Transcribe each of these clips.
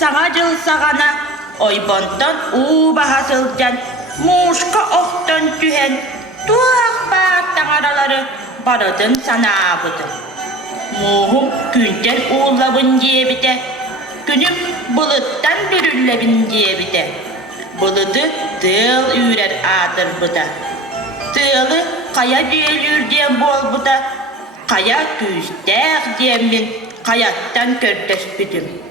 Sana jıl sağana, oybantan ubaha sılcan, muşka oktan tühen, tuğak bağıttan araları baradın sana abıdı. Muğum günten uğulabın diye bite, günüm bılıttan dürüllebin diye bite. Bılıdı tığıl ürer adır bıda. Tığılı kaya düğülür diyen bol bıda. Kaya tüzdeğ diyemin kayattan kördeşpidim.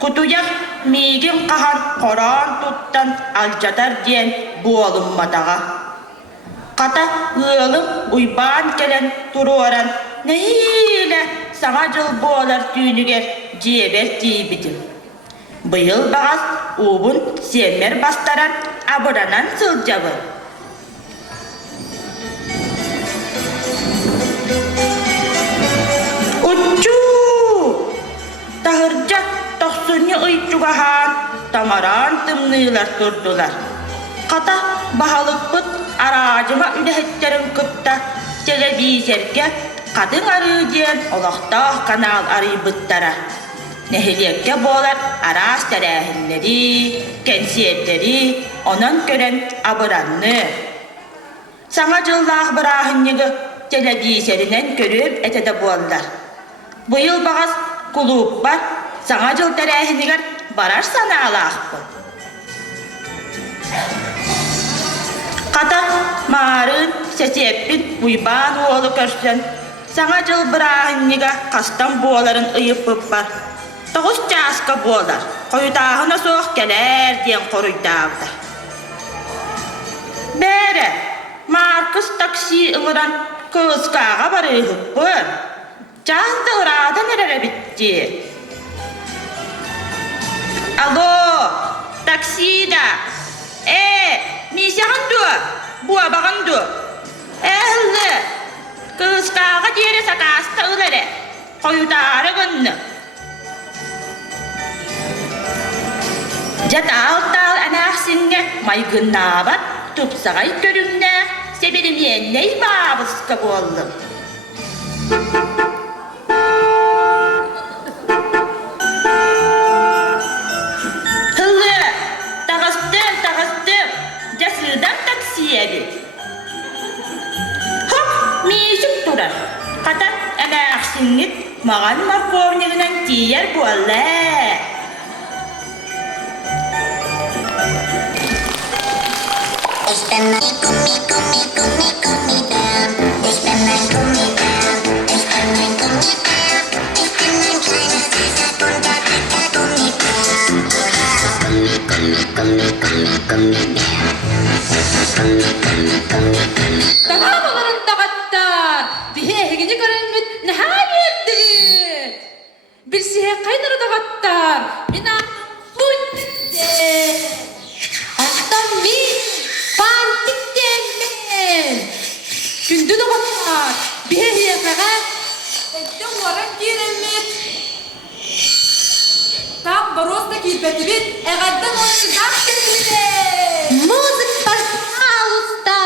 Kutuyak migin kahan koran tuttan alcatar diyen bu olunmadağa. Kata ığılım uyban gelen turu oran nehiyle sana jıl boğalar tüynüger ciyeber diyebidim. Bıyıl bağız uğun semer bastaran abıranan sılcabı. Uçuu! Tahırca tohsunyu ıyçugahan tamaran tımnıylar durdular. Kata bahalık bıt aracıma ülehetlerin kıpta televizyerge kadın arı diyen olaqtağ kanal arı bıttara. Nehiliyekke boğalar aras terehinleri, kensiyetleri onan gören abıranlı. Sana jıllah bırahinnigi televizyerinden görüp etede boğalar. Bu yıl bağız kulup var, sana jıl terehiniger barar sana alaqpı. Kata marın sesiyepin uyban oğlu körsen, sana jıl bırahinniga kastan boğaların ıyıpıp var. Toğuz çaska boğalar, koyutağına soğuk geler diyen koruytağıda. Bere, Markus taksi ıngıran kızkağa barıhıppı. Çağızda ırağda nerere bitti? Alo, taksida. Misahan du, buğa bağın du. Ehli, kızkağa diyere sakasta ıları. Koyutağına gınlı. Jatağıtağ anahsinge maygın nabat tupsağay görünne seberim yenney babıska bollum. Hıllı, tağıstım, jasırdan taksiye bir. Hop, miyisip durar. Kata anahsinlik mağan markovniginan tiyer bolla. Ich bin ein Gummi down. Ich bin ein Gummibär. Ich bin ein Gummibär. Ich bin ein kleiner, süßer, bunter, dicker Gummibär. Tamamların taqattar. Bihe hegini görünmüt nihayettir. Bir sihe kaynarı taqattar. Mina futte. Astan min pantikten men. Gündü taqattar. Bihe hiyakaga. Etten varan giremmet. Tam barosta kilbetibit. Egaddan onu dağıttırmide. Müzik пожалуйста.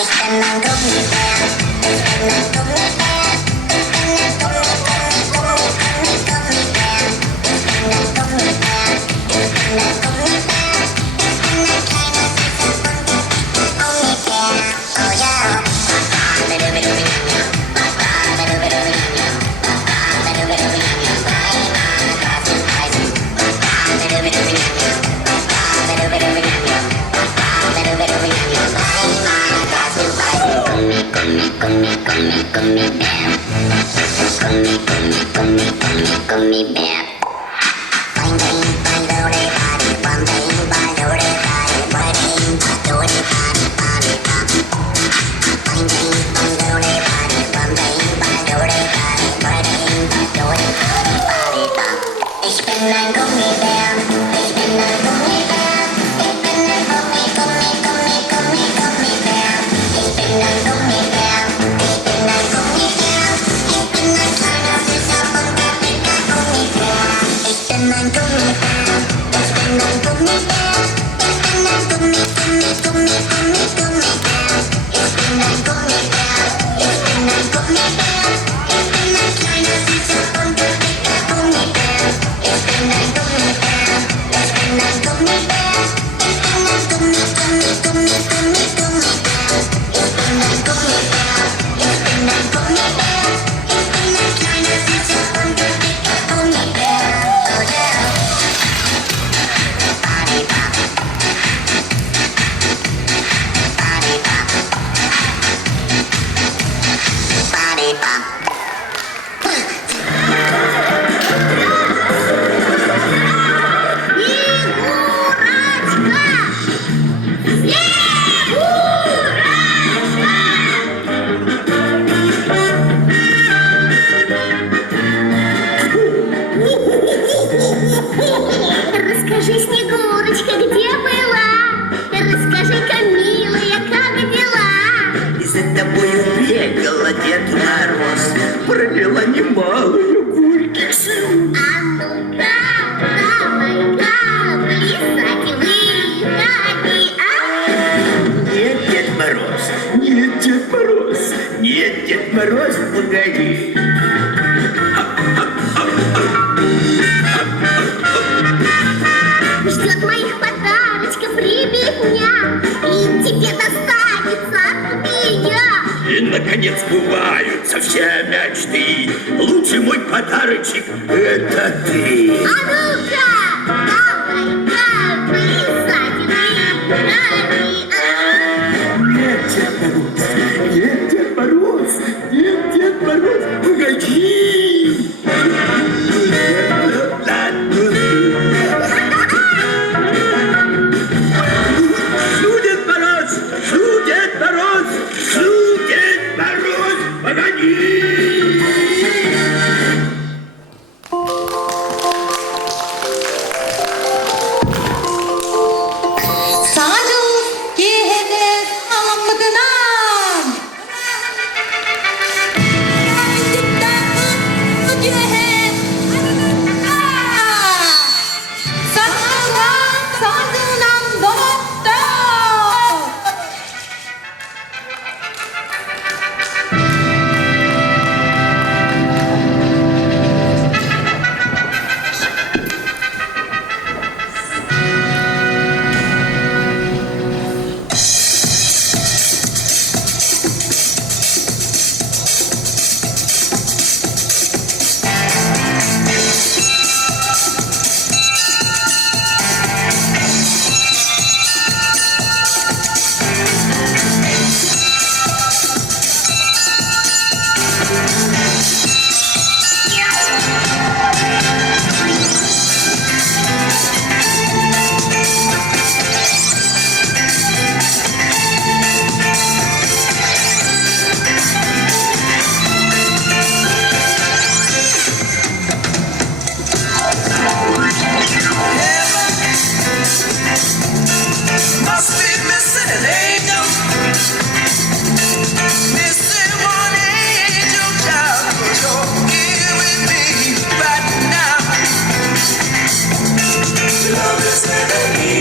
Ich bin ein Gummibär. Ich bin ein Gummibär. Ich bin ein Gummibär. Ich bin ein Gummibär. Ich bin ein Gummibär. Ich bin ein kleiner, süßer, bunter Gummibär. Oh ja. Gummy bear. Bang bang bang do de body, bang bang bang do de body, bang do de body body bang. Bang bang bang do de body, bang bang bang do de body, bang do de body body bang. Ich bin ein Gummibär, ich bin ein Gummibär, ich bin ein Gummibär. Ich bin ein Gummibär, ich bin ein Gummibär, ich bin ein kleiner süßer bunter dicker Gummibär. Ich bin ein Gummibär. Расскажи, Снегурочка, где была? Расскажи-ка, милая, как дела? И за тобою бегала Дед Мороз, пролила немало горьких слез. А ну-ка, давай-ка, плясать выходи, а? Нет, Дед Мороз, нет, Дед Мороз, нет, Дед Мороз, погоди. Ждет моих подарочков ребятня, и тебе достанется от меня. И, наконец, сбываются все мечты. Лучший мой подарочек — это ты. А ну-ка, давай-ка, плясать выходи, а? Нет, Дед Мороз, нет, Дед Мороз, нет, Дед Мороз, погоди. Шу, Дед Мороз, шу, Дед Мороз, шу, Дед Мороз, погоди. Сажыл кеһеде саламмытынан. Сажылған сазынан доғытты. Must be missing an angel. Missing one angel child. 'Cause you're here with me right now. Love is heavenly,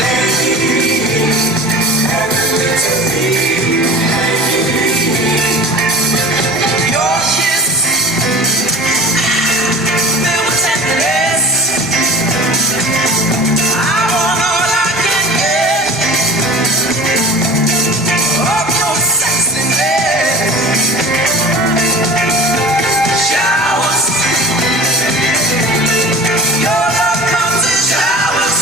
baby. Heavenly to me, baby. Your kiss filled with tenderness. I want all I can get of your sexiness. Showers, your love comes in showers.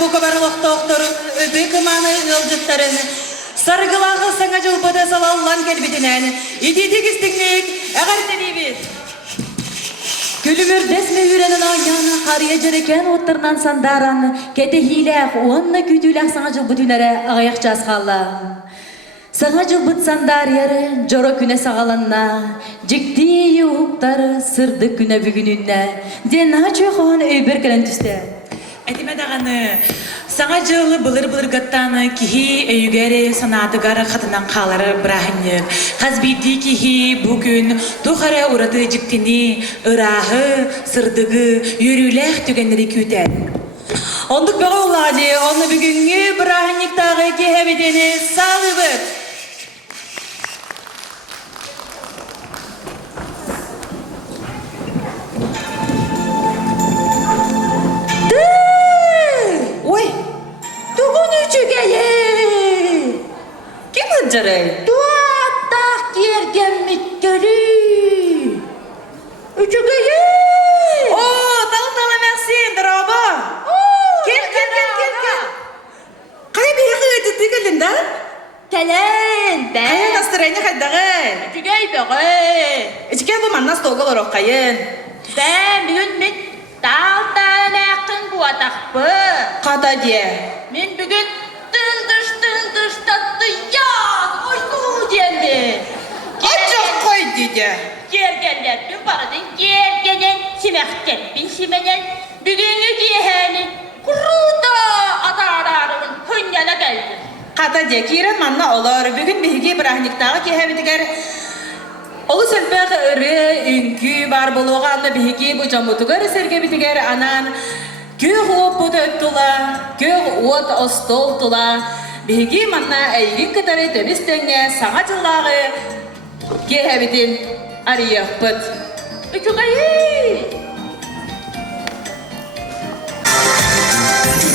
bu kabarlık doktorun öbek manı yolcukların sargılağı sana cılbıda salallan gelbidinen ididik istiklik eğer deneyimiz. Külümür desme yürenin ayağını karıya jereken oturnan sandaran kete hilek onunla kütülek sana cılbı tünere ayakçaz kalla. Sana cılbıt sandar yarı joro küne sağalanna jikti yuhuktar sırdı küne bugününne den haçoğun öybür kelen tüste. Etime dağını sana cılı bılır gattаны kihi öygeri sanadıgarı katınan қалары bırakınıp Қазбейді kihi bugün tuğara uğradı jiktini ırahı sırdıgı yürülek tügenleri küten. Onduk bir oğladı onu bugünkü bırakınıktağı kehebedeni sağlıbıt. Ой, тугун үчүгeye. Kim hıncırı? Tuattah gergen mitkeli. Üçügeyi. Oo, tal Maxim, draba. Gel. Kaya bir yakı tıkılın da? Kelen. Kaya настроение kaydağı. Üçügeyi beğen. İçken bu mannas toğul olarak kayın. Ben bugün mit daltan yakın bu atakpı. Kata diye. Men bugün tıldış tatlı yaz oydu diyendi. Açık koy dedi. Gergenler dün baradın gergenen simekten bin simenen bugünkü diyeheni kuruda adararın hünyana geldi. Kata diye kiren manna olur. Bugün bilgi bırakınıktağı kehebedigar. Olu sempek ırı ünkü bar buluğanlı bilgi bu camutugar sergebedigar anan. Göğ opu döktula, göğ ot ostol tula. Bilgi manna eygin kadarı dönüstenge sana cılağı kehebedin arıyık bıt. Üçügeyi. Thank you.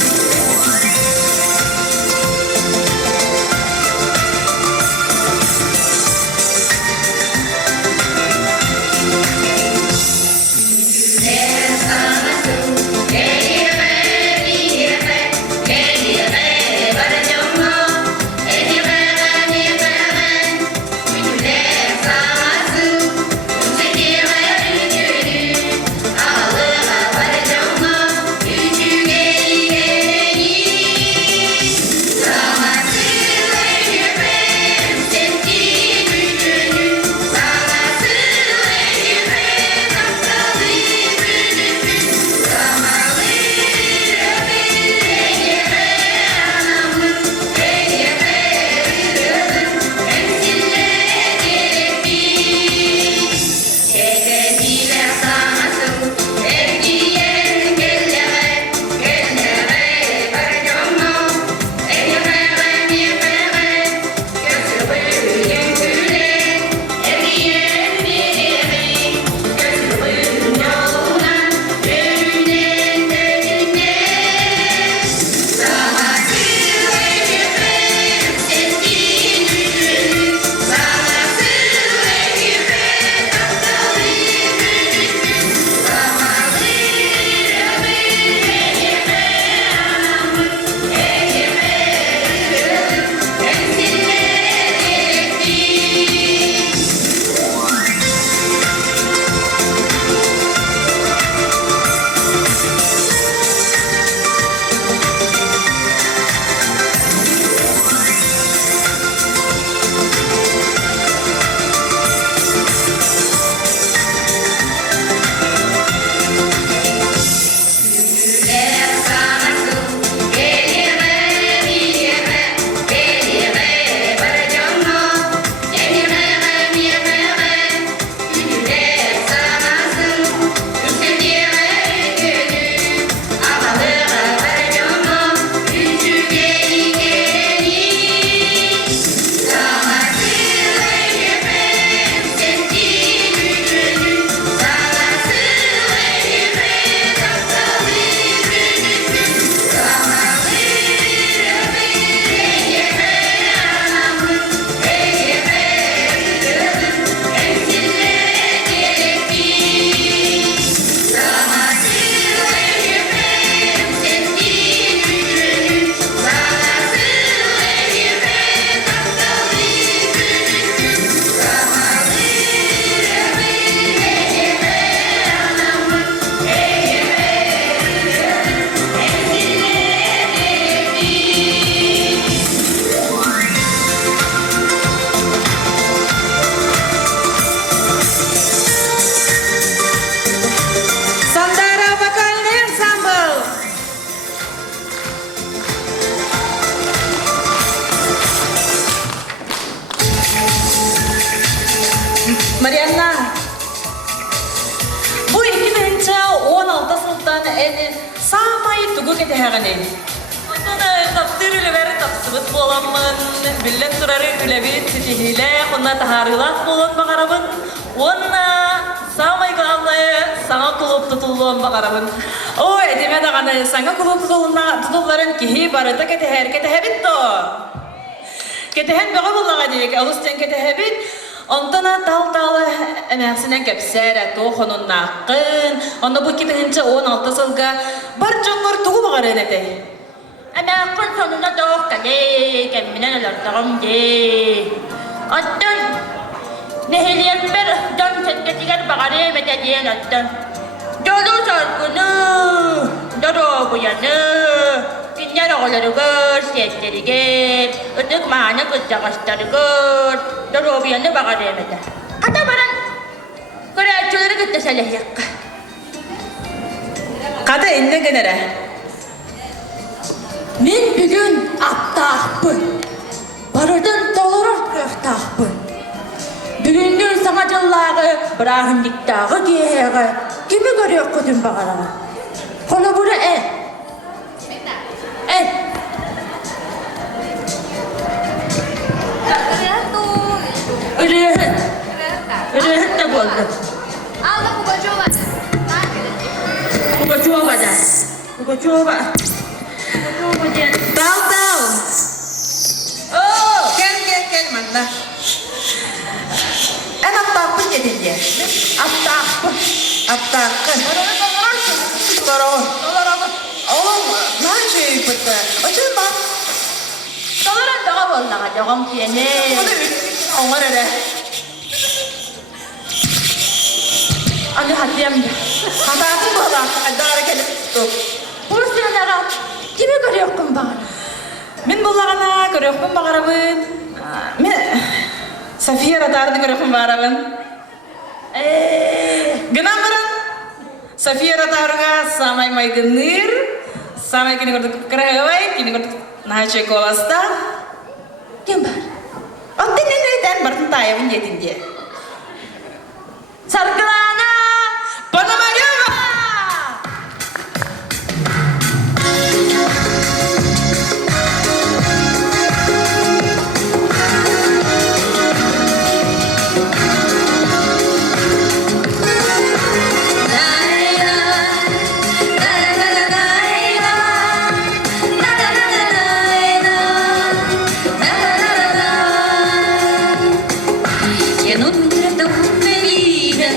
кетехаганы. Онтана таптыр үлебер тапсыбыт боламын. Биллен турары үлебит ситихиле, онна тахарылак болон багарабын. Онна самай главное саңа клуб тутулуон багарабын. Ой, эдеме даганы саңа клуб тутулларын кихи барыта кетехебит то. Кетехен бага буллага дейик, алыстен кетехебит. Онтана тал-талы әмәксінен кәпсәрі тоқының нақын. Онда бұл 2016 сылға бар жоңғыр тұғы бағарын әті. Әмәкін сонында тоқ кәле, кәмінен әліртіғым де. Аттын, нәхелиен бір жон сәткетігер бағары әмәті дейін аттын. Жолу сарқыны, дұру бұяны. Кинер оğullarıgır, siyetlerigir, ıtık mağanı kızdağışlarıgır, dorobiyanı bağa demedi. Kata baran, kıraççıları gıttasalih yakka. Kata inne genere. Men bugün attaqpın. Barıdan dolarır köftaqpın. Bugündür sana cıllağı, bırağınlıktağı giyeği, kimi görüyor kudun bağırağı? Konu bura Ürehet de boldu. Alda Pugachova. Pugachova da. Pugachova. Dal. Oo, gel manna. En attaqpın dedin diye. Attaqpın. Dolar. Oğlum, ne şey pıttı? Açın bak. Dolara dağa bollağa dağım seni. Onlar öyle. Anne hadiyem de. Hatatım bağla. Adara gelip tuttuk. Burası yanara. Kimi görüyorsun bana? Min bullagana görüyorsun bağırabın. Min Safiye ratarını görüyorsun bağırabın. Gınam barın. Safiye ratarıga samay may gınır. Samay kini gördük kırağıvay. Kini gördük naha çekovasta. Kim var? Ondan neden barın tayavın yedin diye. Sargılana. Panamareva! Que no me da una vida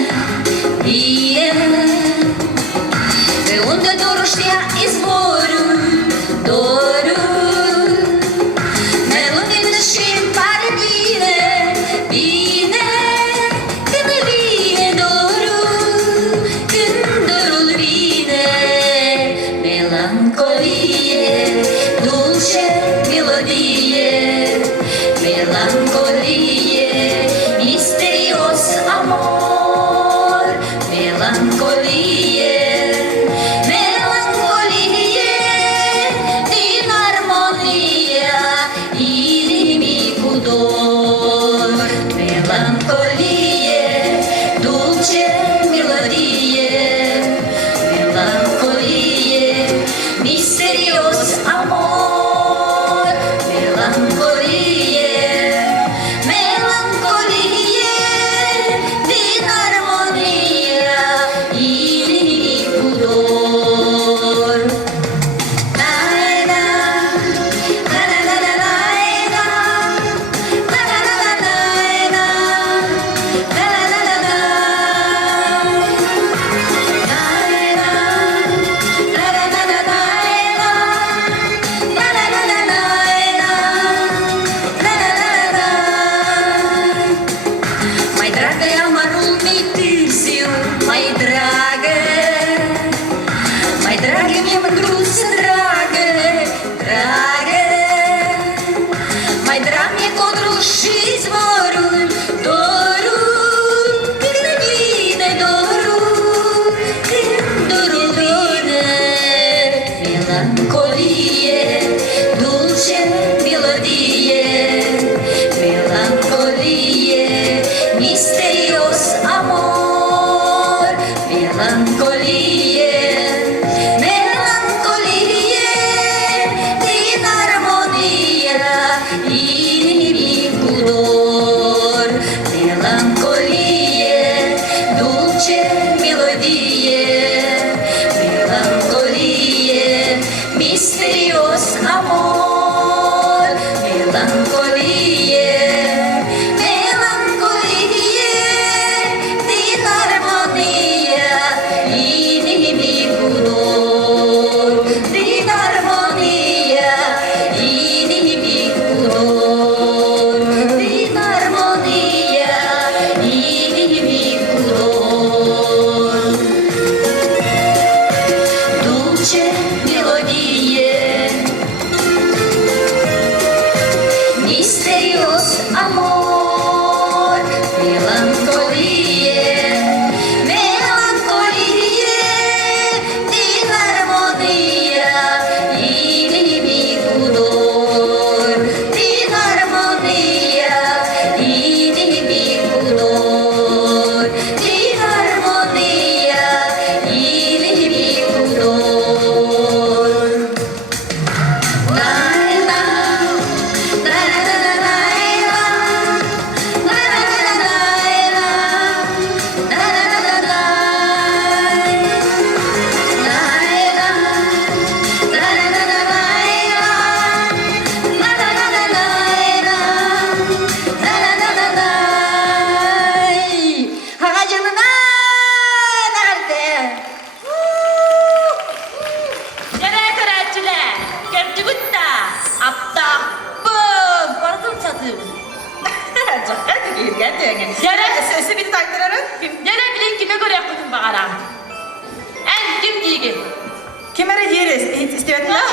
Кемере ерес, истебетін да?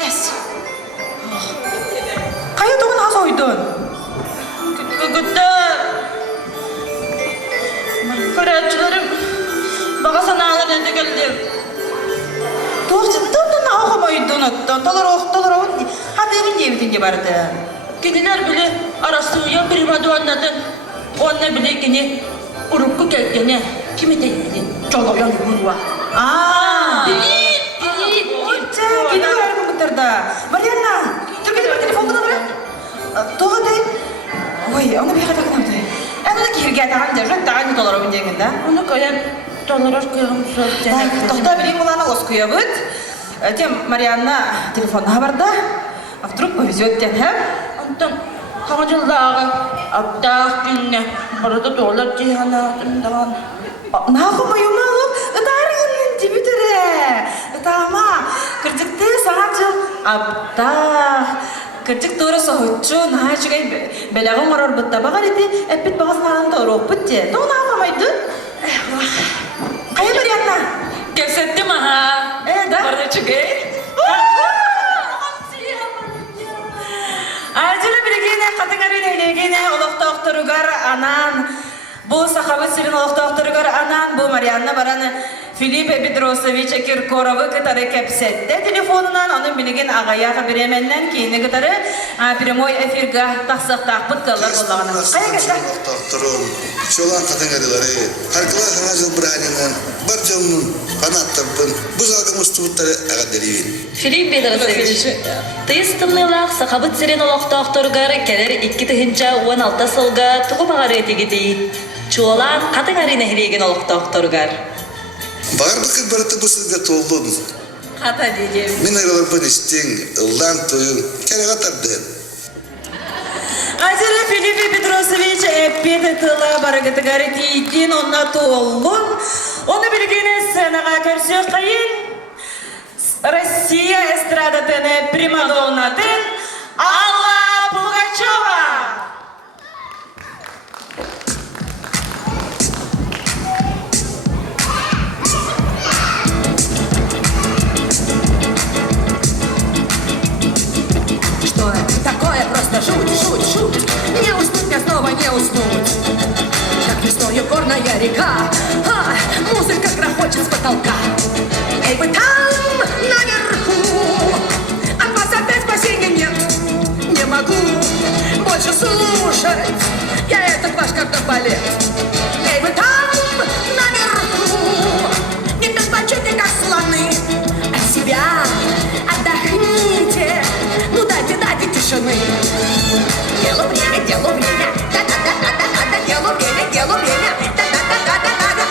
Yes. Қайы тұғын аз ойдun? Күгітті көрәтшілерім баға саналар енді келді. Тоқтың ауқым ойдun оттон, толыр хадырын дебітінде барды. Кенелер біле арасыya примадоннатын онна біле кене ұрыққы келгені кеметейді жолауян бұруа. Отча, кені көрәрін бұттырда. Марианна, түргені бір телефонды қадыры? Тоғадай? Ой, оны бейға тақынамды. Әні кейірге атаған деп жүр, тағаны толыр ойын деген да? Оны көйен толырар көйім сөз Тоқта білейін оланы ос көйі бұд. Тем Марианна телефонға барды. Вдруг повезет ден, хәм? Антон, қаңа жылдағы аптақ күнне барыды доллар жиғанатындаған. Нағым ойыма алып, ұтарығының дебітірі. Ұтама, кірдікті саңат жыл аптақ. Кірдік тұры соғытшы, наға жүгей бәләғын ғарар бұтта бағар еті, әппет бағасын ағында ұруқ бұтте. Тоғын ағамайды? Қайы Марианна? Кепсетті маға. Да? Барды жүгей. Ажыры білгені, қатыңарын әйлегені, олықта оқтырығар анан. Бұл сақабы сирин олықта оқтырығар анан, бұл Марианна бараны Филипп Петросович Киркоровы кытары кепсетті телефонынан, оның білген ағаяғы біременнен кейіні кытары прямой эфирға тақсықтақ бұткалар болағына. Қая кәшті? Çoğlan kadın karıları, halkılar hangi bırakının, bir canının, kanattırpın, bu zalgın ustavutları ağadırıyın. Филипп Петросович, тыйыстымнылақ сақабыт сирен олақтақтырғар келер 2 тыхынча 16 сылға тұғы бағар етігі дейін. Чуалан қатын арина хилеген олақтақтырғар. Bağırdı kız barıtı bu sızga toldun. Қата дегем. Min aralarpın işten, ıllan toyun, kere katardın. Ажыры Филипп Петросович әппеті тылы барығытығары кейтін онна толын. Оны білгені сценаға көрсе қайын. Россия эстрадатыны примадоннатын Алла Пугачева. Что это такое? Просто жуть. Не уснуть, мне снова не уснуть. Как весною горная река, музыка грохочет с потолка. Эй, вы там, наверху, от вас опять спасения нет. Не могу больше слушать я этот ваш картофалет. Эй, вы там, наверху, не безбочите, как слоны. От себя отдохните, ну дайте тишины. Делу время, да-да-да-да-да-да, делу время, да-да-да-да-да-да,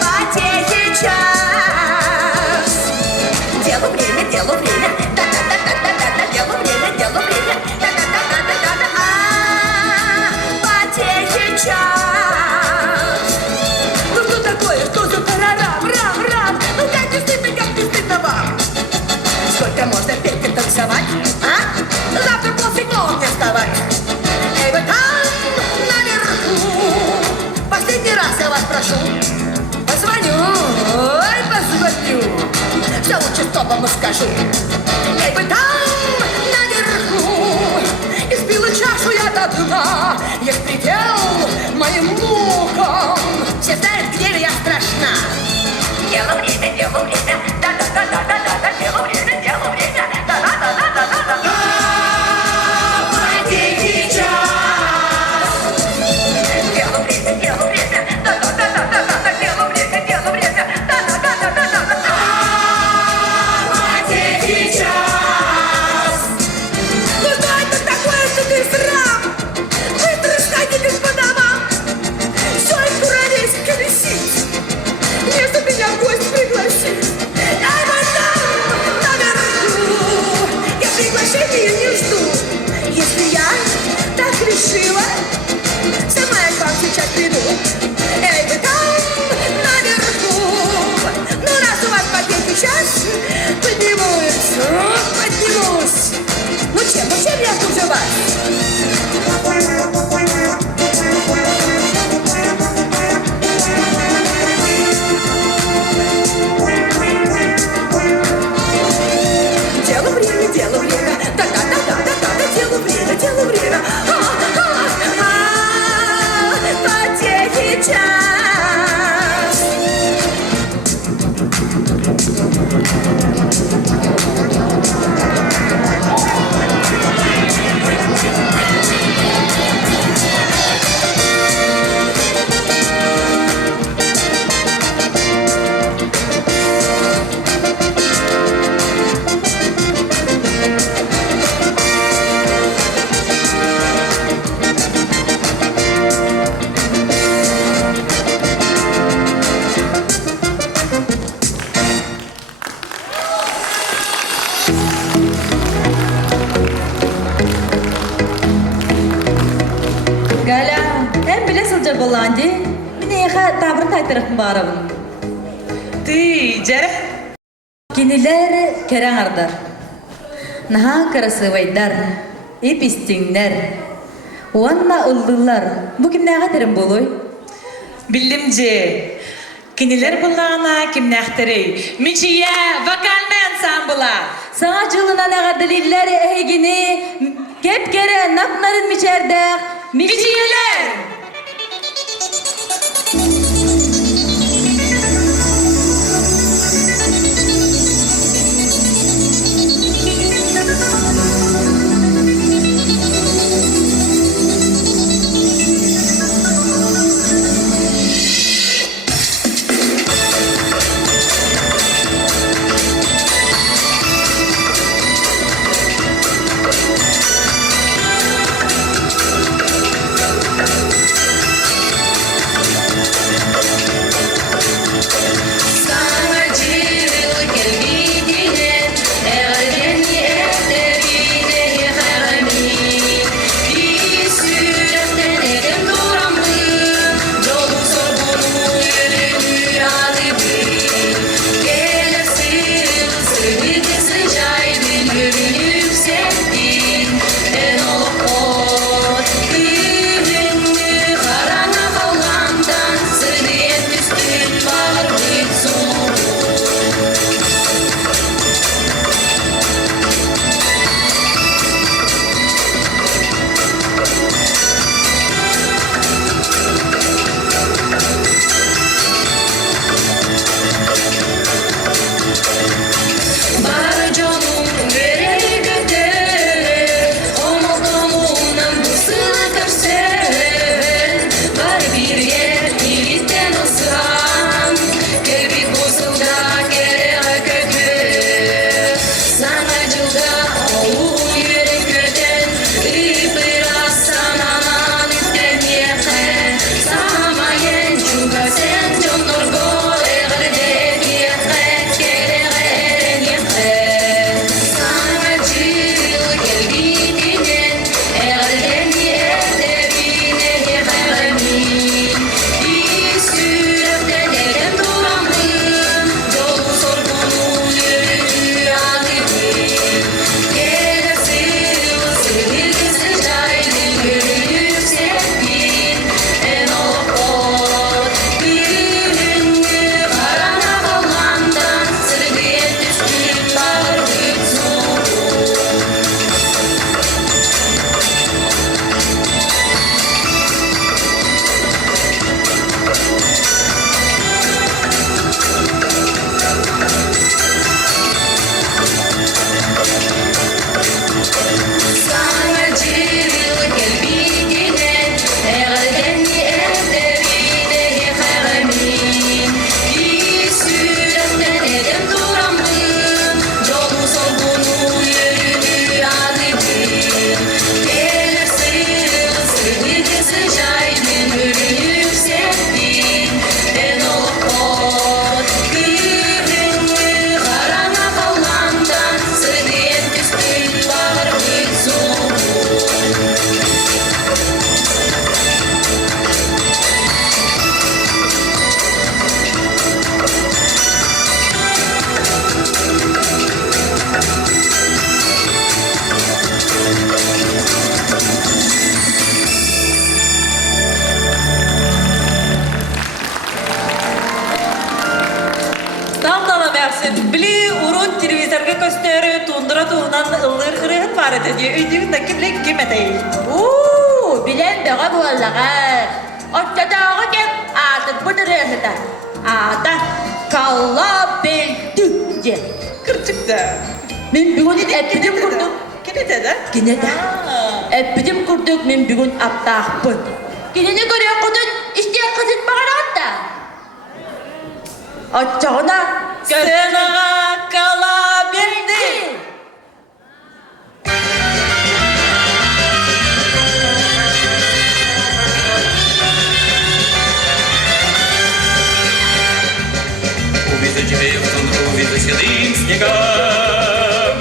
потехи час. Делу время, да-да-да-да-да-да, делу время, да-да-да-да-да-да, потехи час. Ну что такое, что за парарам? Ну как не стыдно вам? Сколько можно петь и танцевать, а? Завтра после не вставать. Эй, вы там, наверху, последний раз я вас прошу. Позвоню, все участковому скажу. Эй, вы там, наверху, избила чашу я до дна. Есть предел моим мукам, все знают, где я страшна. Делу время, да-да-да-да-да, делу время, да-да-да-да-да. Gala, hem bile sılca bolandı. Mine yaha tabırın taytırıkın bağırabın. Tüy, jere. Kiniler keren ardar. Naha karası vaydar. İp istinler. Wanna ıldılar. Bu kim naha terim boluy? Billimce. Kiniler bullağına kim nähterey? Miçiye, vokalme ansambla. Sana cılına naha deliller ehegini. Kep kere napnarın miçerde. Miçiyeler! Bili urun televizorga gösteri tundura tuğunan ılır ırığın var edi diye ödüğün de kimlik kim edeyim. Bilen de bu Allah'a. Ortada o kim? Artık bu durumda. Ada kalla beldi. Мен бүгін әппідім құрдық. Келете да? Генеда. Әппідім құрдық, мен бүгін аптақпын. Генені көрек құдын, іштен қызыт маған атта. Атчағына Сенаға кала берді. Увезу тебя я в тундру, увезу седым снегам.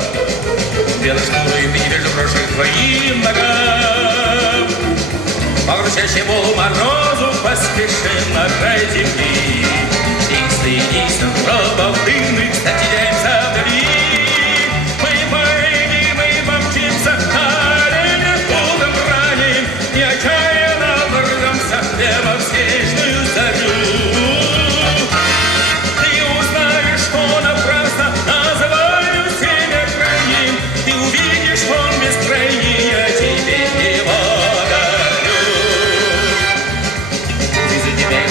Белой шкурой перевяжу брошек твоим ногам. По грустящему морозу поспешим на край земли. И следись от гробов дымных, кстати, теряемся вдали. Мы поедем, мы помчимся, оленя будем раним, и отчаянно ворвемся в небо в снежную зарю. Ты узнаешь, что напрасно называю себя крайним, ты увидишь, он бескрайний, я тебе его дарю. Увезу тебя,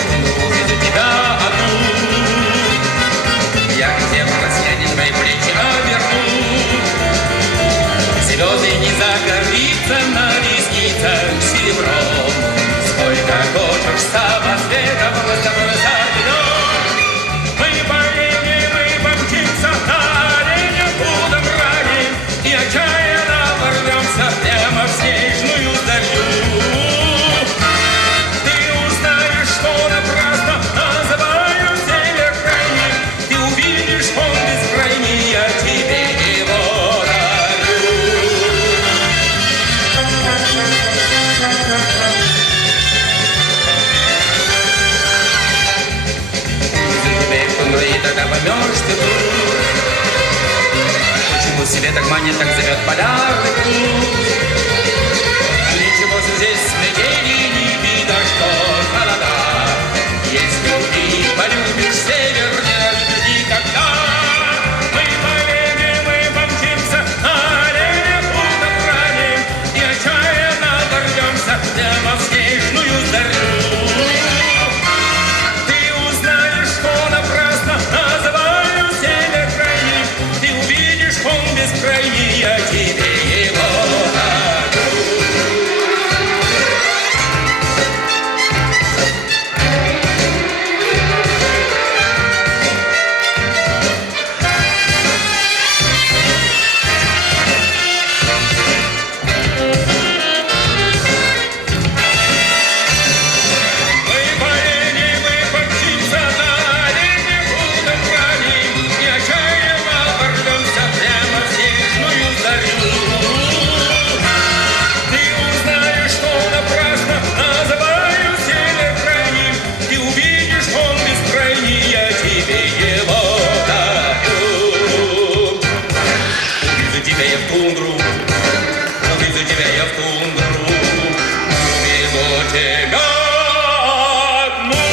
увезу тебя одну. Я где просядем твои плечи оберну. Звезды не загорится на ресницах серебром. Сколько хочешь самоцветов мы с тобой зажжем. Мы поедем, мы помчимся, оленя будем раним, и отчаянно ворвемся прямо в снежную зарю. Ты узнаешь, что напрасно называю север крайним, ты увидишь, он бескрайний, я тебе его дарю. Увезу тебя в тундру, и тогда поймешь ты тут, почему себе так манит, так зовет полярный круг. Ничего здесь смятений не видно, что холода. Если ты полюбишь север, не обидишь никогда. Мы поедем, мы помчимся, оленя будем раним, и отчаянно ворвемся прямо в снежную зарю. Ты узнаешь, что напрасно называю север крайним, ты увидишь, он бескрайний, я тебе его дарю. Мы поедем, мы помчимся, оленя будем раним, и отчаянно ворвемся прямо в снежную зарю. Ты узнаешь, что напрасно называю север крайним, ты увидишь, он бескрайний, я тебе его дарю. Увезу тебя я в тундру, увезу тебя я в тундру, увезу тебя одну.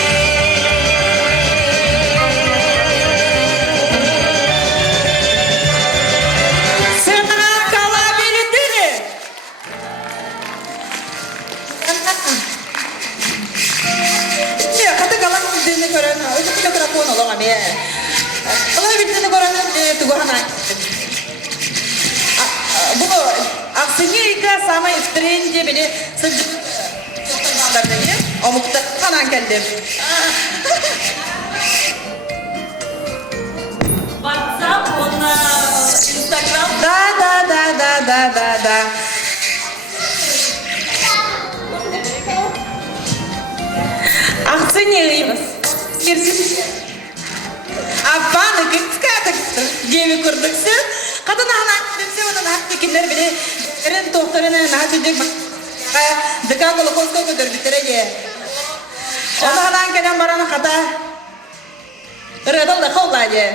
Сенаға кала берді. Қаты қалан біздені көрін, өзі микрофон олыға ме. Олай біздені көрін, түгіғана. Бұл ақсыне икі самай үстерінде бені сылжықтарды не? Омықты қанан келдім. WhatsApp, Instagram. Да. Ақсыне икі. Апаны күтскатық. Деви көрдіксі. Қатын ағына күтімсі, оның ақтекендер біле әрін тоқтарына нәтүдік дыка колокоско көтір бітірі де. Онағынан келен бараны қата ұрғыдылды қолда де.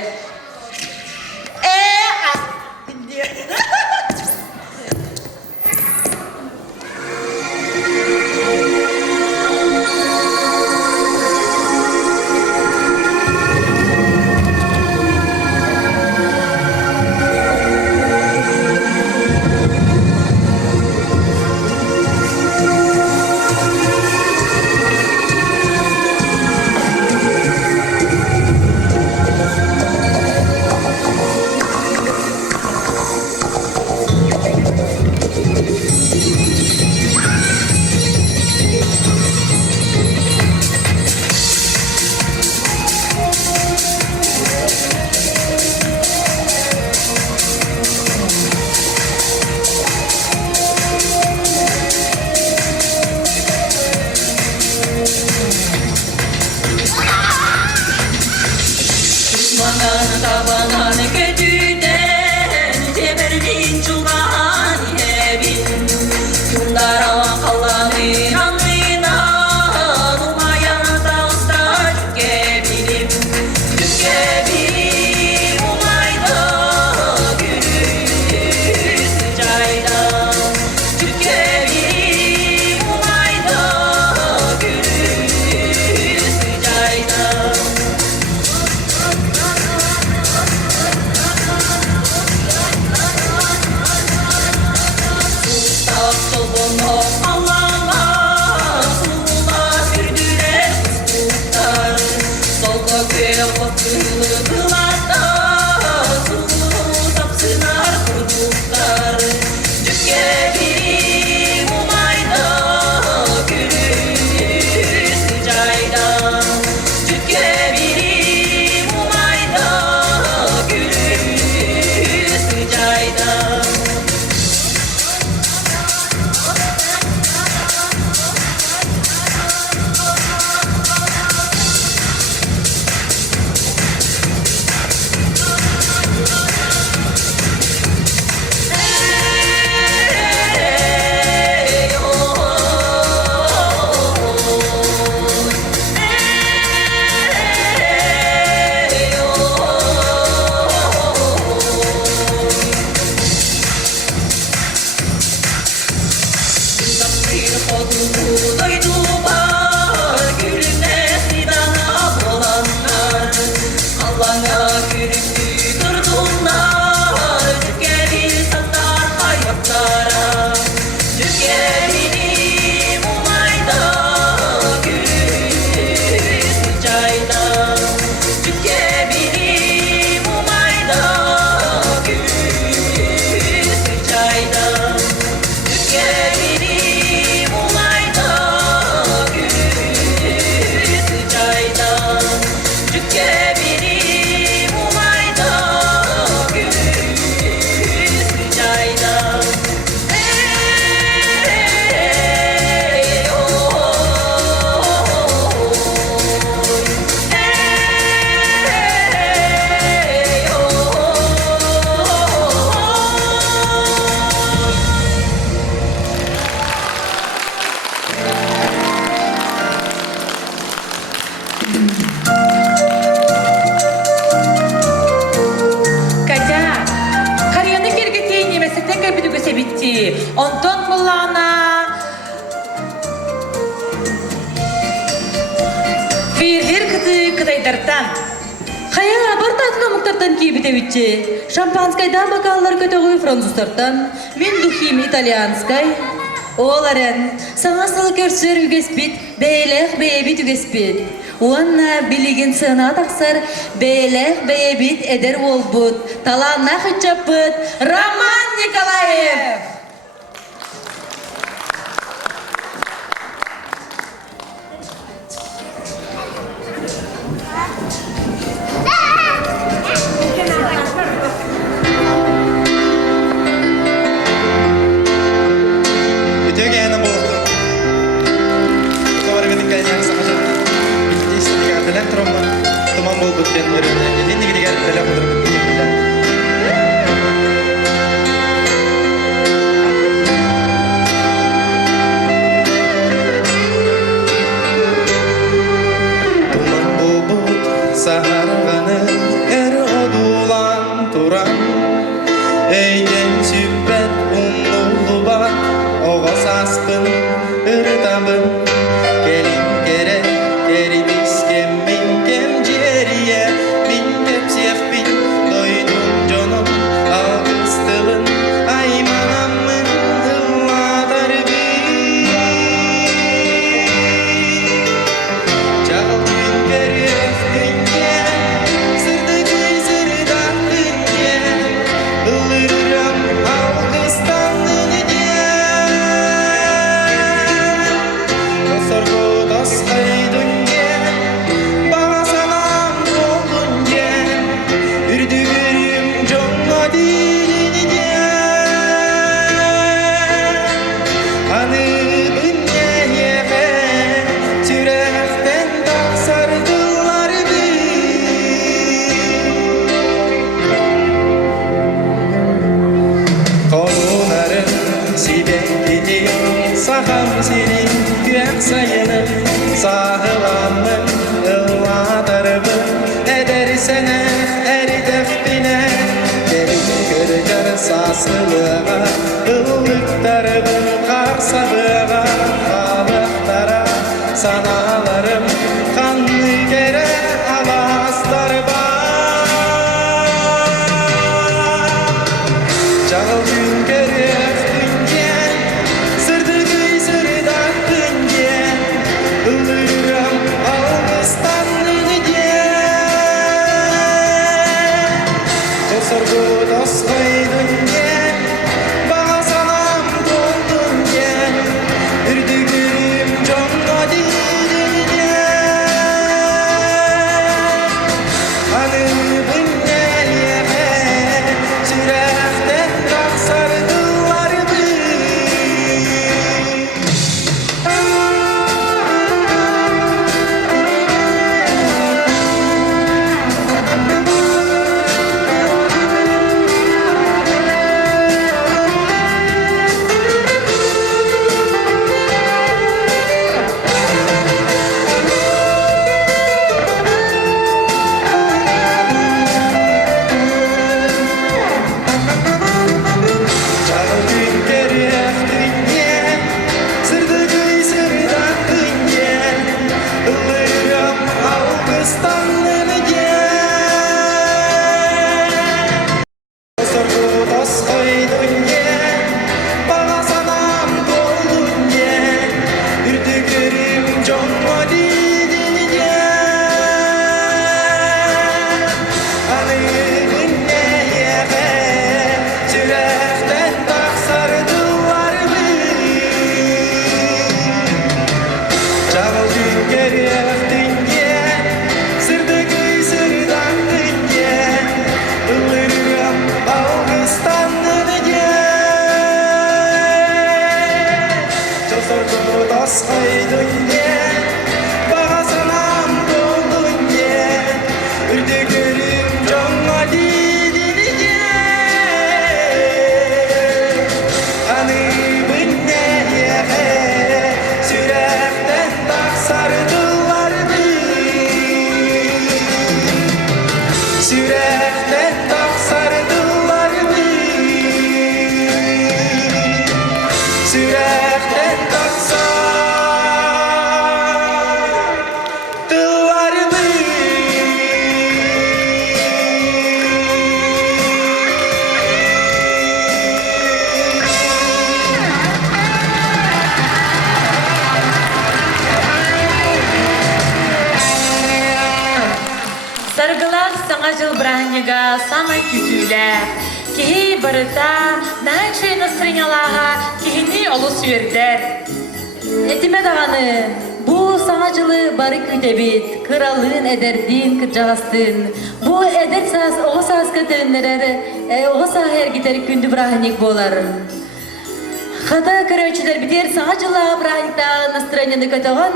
Onton mullana bir kıtı kıtaydartan. Хая, бар татна муктартан кибите вичи. Шампанскайдан бокаллар көтөгөй французтардан, мен духим итальянскай. Оларен, саңа сыл көрсөр үгеспит, бейлех бейбит үгеспит. Уанна билигин сына тақсар, бейлех бейбит эдер болбут. Таланна хычапыт, Роман Николаев! Sanalarım kanlı kere alaslar var. Çağıl gün görüp düngen, sırdığı sırdak düngen. Ölürüm Ağustan düngen. Tosorgu dostay düngen, bağa salam kol düngen. Ürdüğüm jonga kütüler. Kihi barıta, nain şey nasırınalığa, kihini olu sürdür. Etime dağını, bu sancılı barı kütebit, kralın ederdin kırcağastın. Bu eder saz, oğuz saz katerinler, oğuz her gider kündü brahnik bolar. Hata köröçüler biter sancılı brahnikta настроение katağın,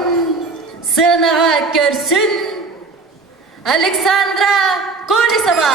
sığınağa görsün. Александра Колесова.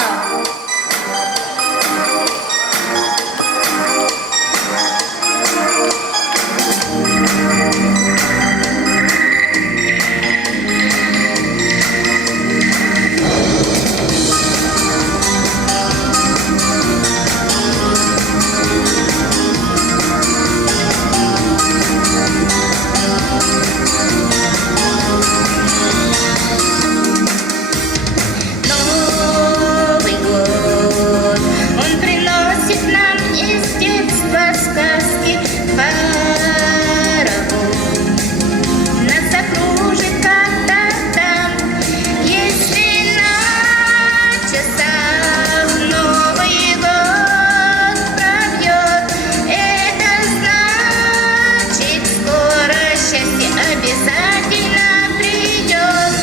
Новый год, он приносит нам из детства сказки. Паровоз нас закружит как-то там, если на часах Новый год пробьет. Это значит, скоро счастье обязательно придет.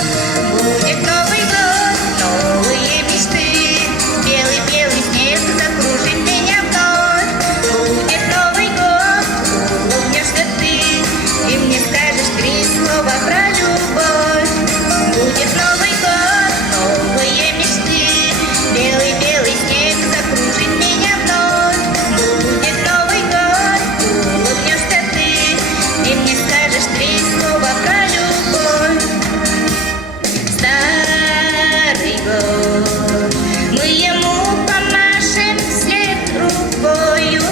Будет Новый год, новые мечты, белый-белый снег закружит меня вновь. Будет Новый год, улыбнешься ты, и мне скажешь 3 слова про любовь. Будет Новый год, новые мечты, белый-белый снег закружит меня вновь. Будет Новый год, улыбнешься ты, и мне скажешь 3 слова про любовь. Старый год, мы ему помашем вслед рукою,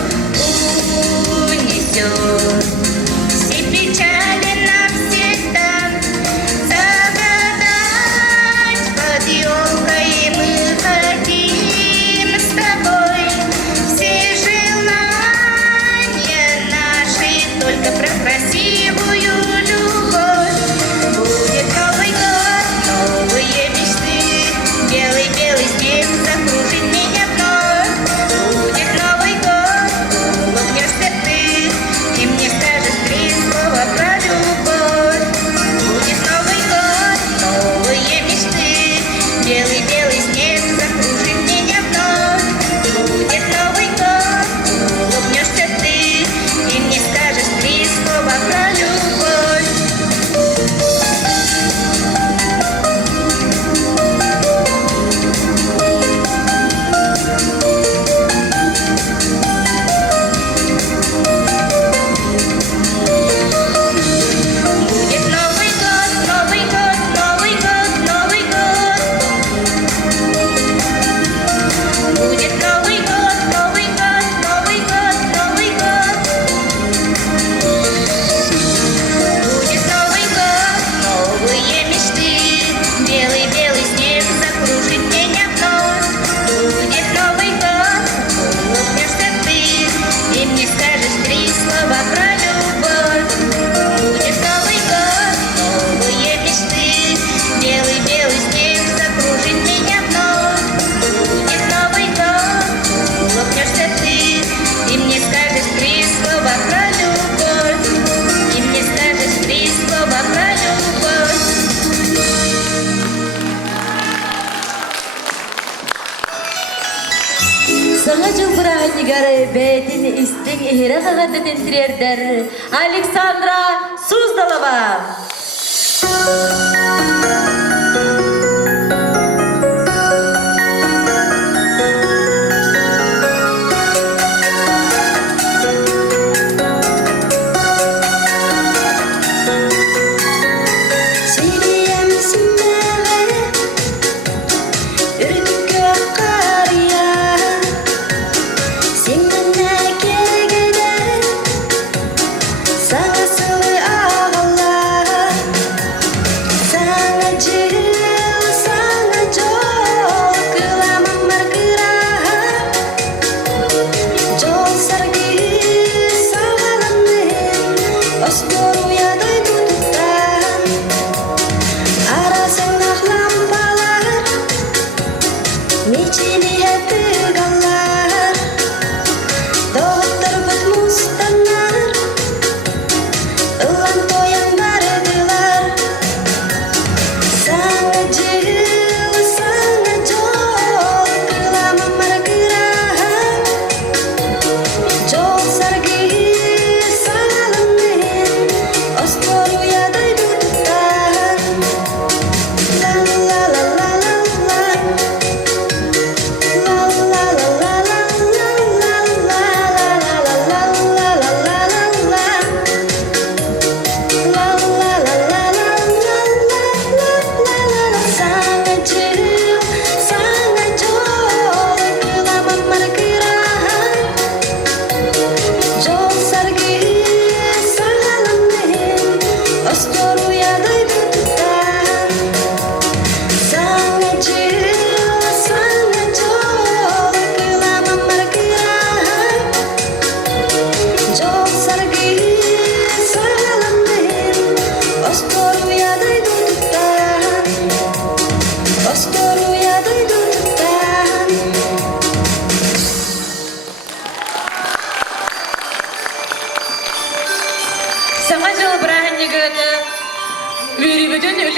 унесет все печали навсегда. Загадать под елкой мы хотим с тобой все желания наши, только про красивую любовь. Будет Новый год, новые мечты, белый-белый снег закружит меня вновь. Будет Новый год, улыбнешься ты, и мне скажешь 3 слова про любовь. Будет Новый год, новые мечты, белый-белый снег закружит меня вновь. Будет Новый год, улыбнешься ты, и мне скажешь 3 слова про любовь. Будет Новый год, Новый год, Новый год, Новый год. Будет Новый год, Новый год, Новый год, Новый год. Будет Новый год, новые мечты, белый-белый снег закружит меня вновь. Будет Новый год, улыбнешься ты, и мне скажешь 3 слова про любовь. Будет Новый год, новые мечты, белый-белый снег закружит меня вновь. Будет Новый год, улыбнешься ты, и мне скажешь 3 слова про любовь. И мне скажешь 3 слова про любовь. Sana Cumhurbaşkanı beytin istin ihre kağıdı tentirerder. Alexandra Suzdalova. Сирем симбеле, үрдүккө карыя, сеңдене келгеде, саңа сылы агала.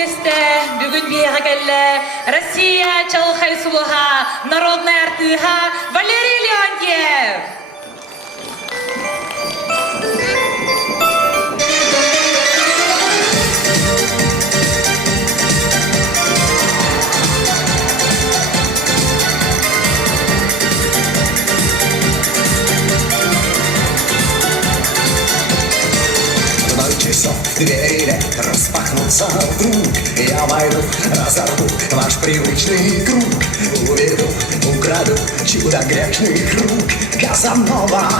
кесте бүгін бияға келі Россия чалхай сулуха народная артыха Валерий Леонтьев. Часов двери распахнутся вдруг, я войду, разорву ваш привычный круг, уведу, украду чудо грешных рук. Казанова.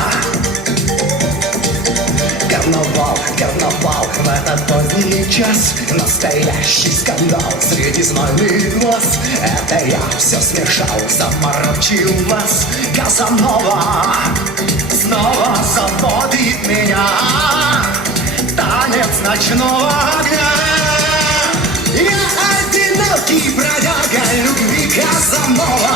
Карнавал, карнавал, в этот поздний час настоящий скандал среди знойных глаз. Это я все смешал, заморочил вас. Казанова снова заводит меня. Танец ночного огня. Я одинокий бродяга любви Казанова.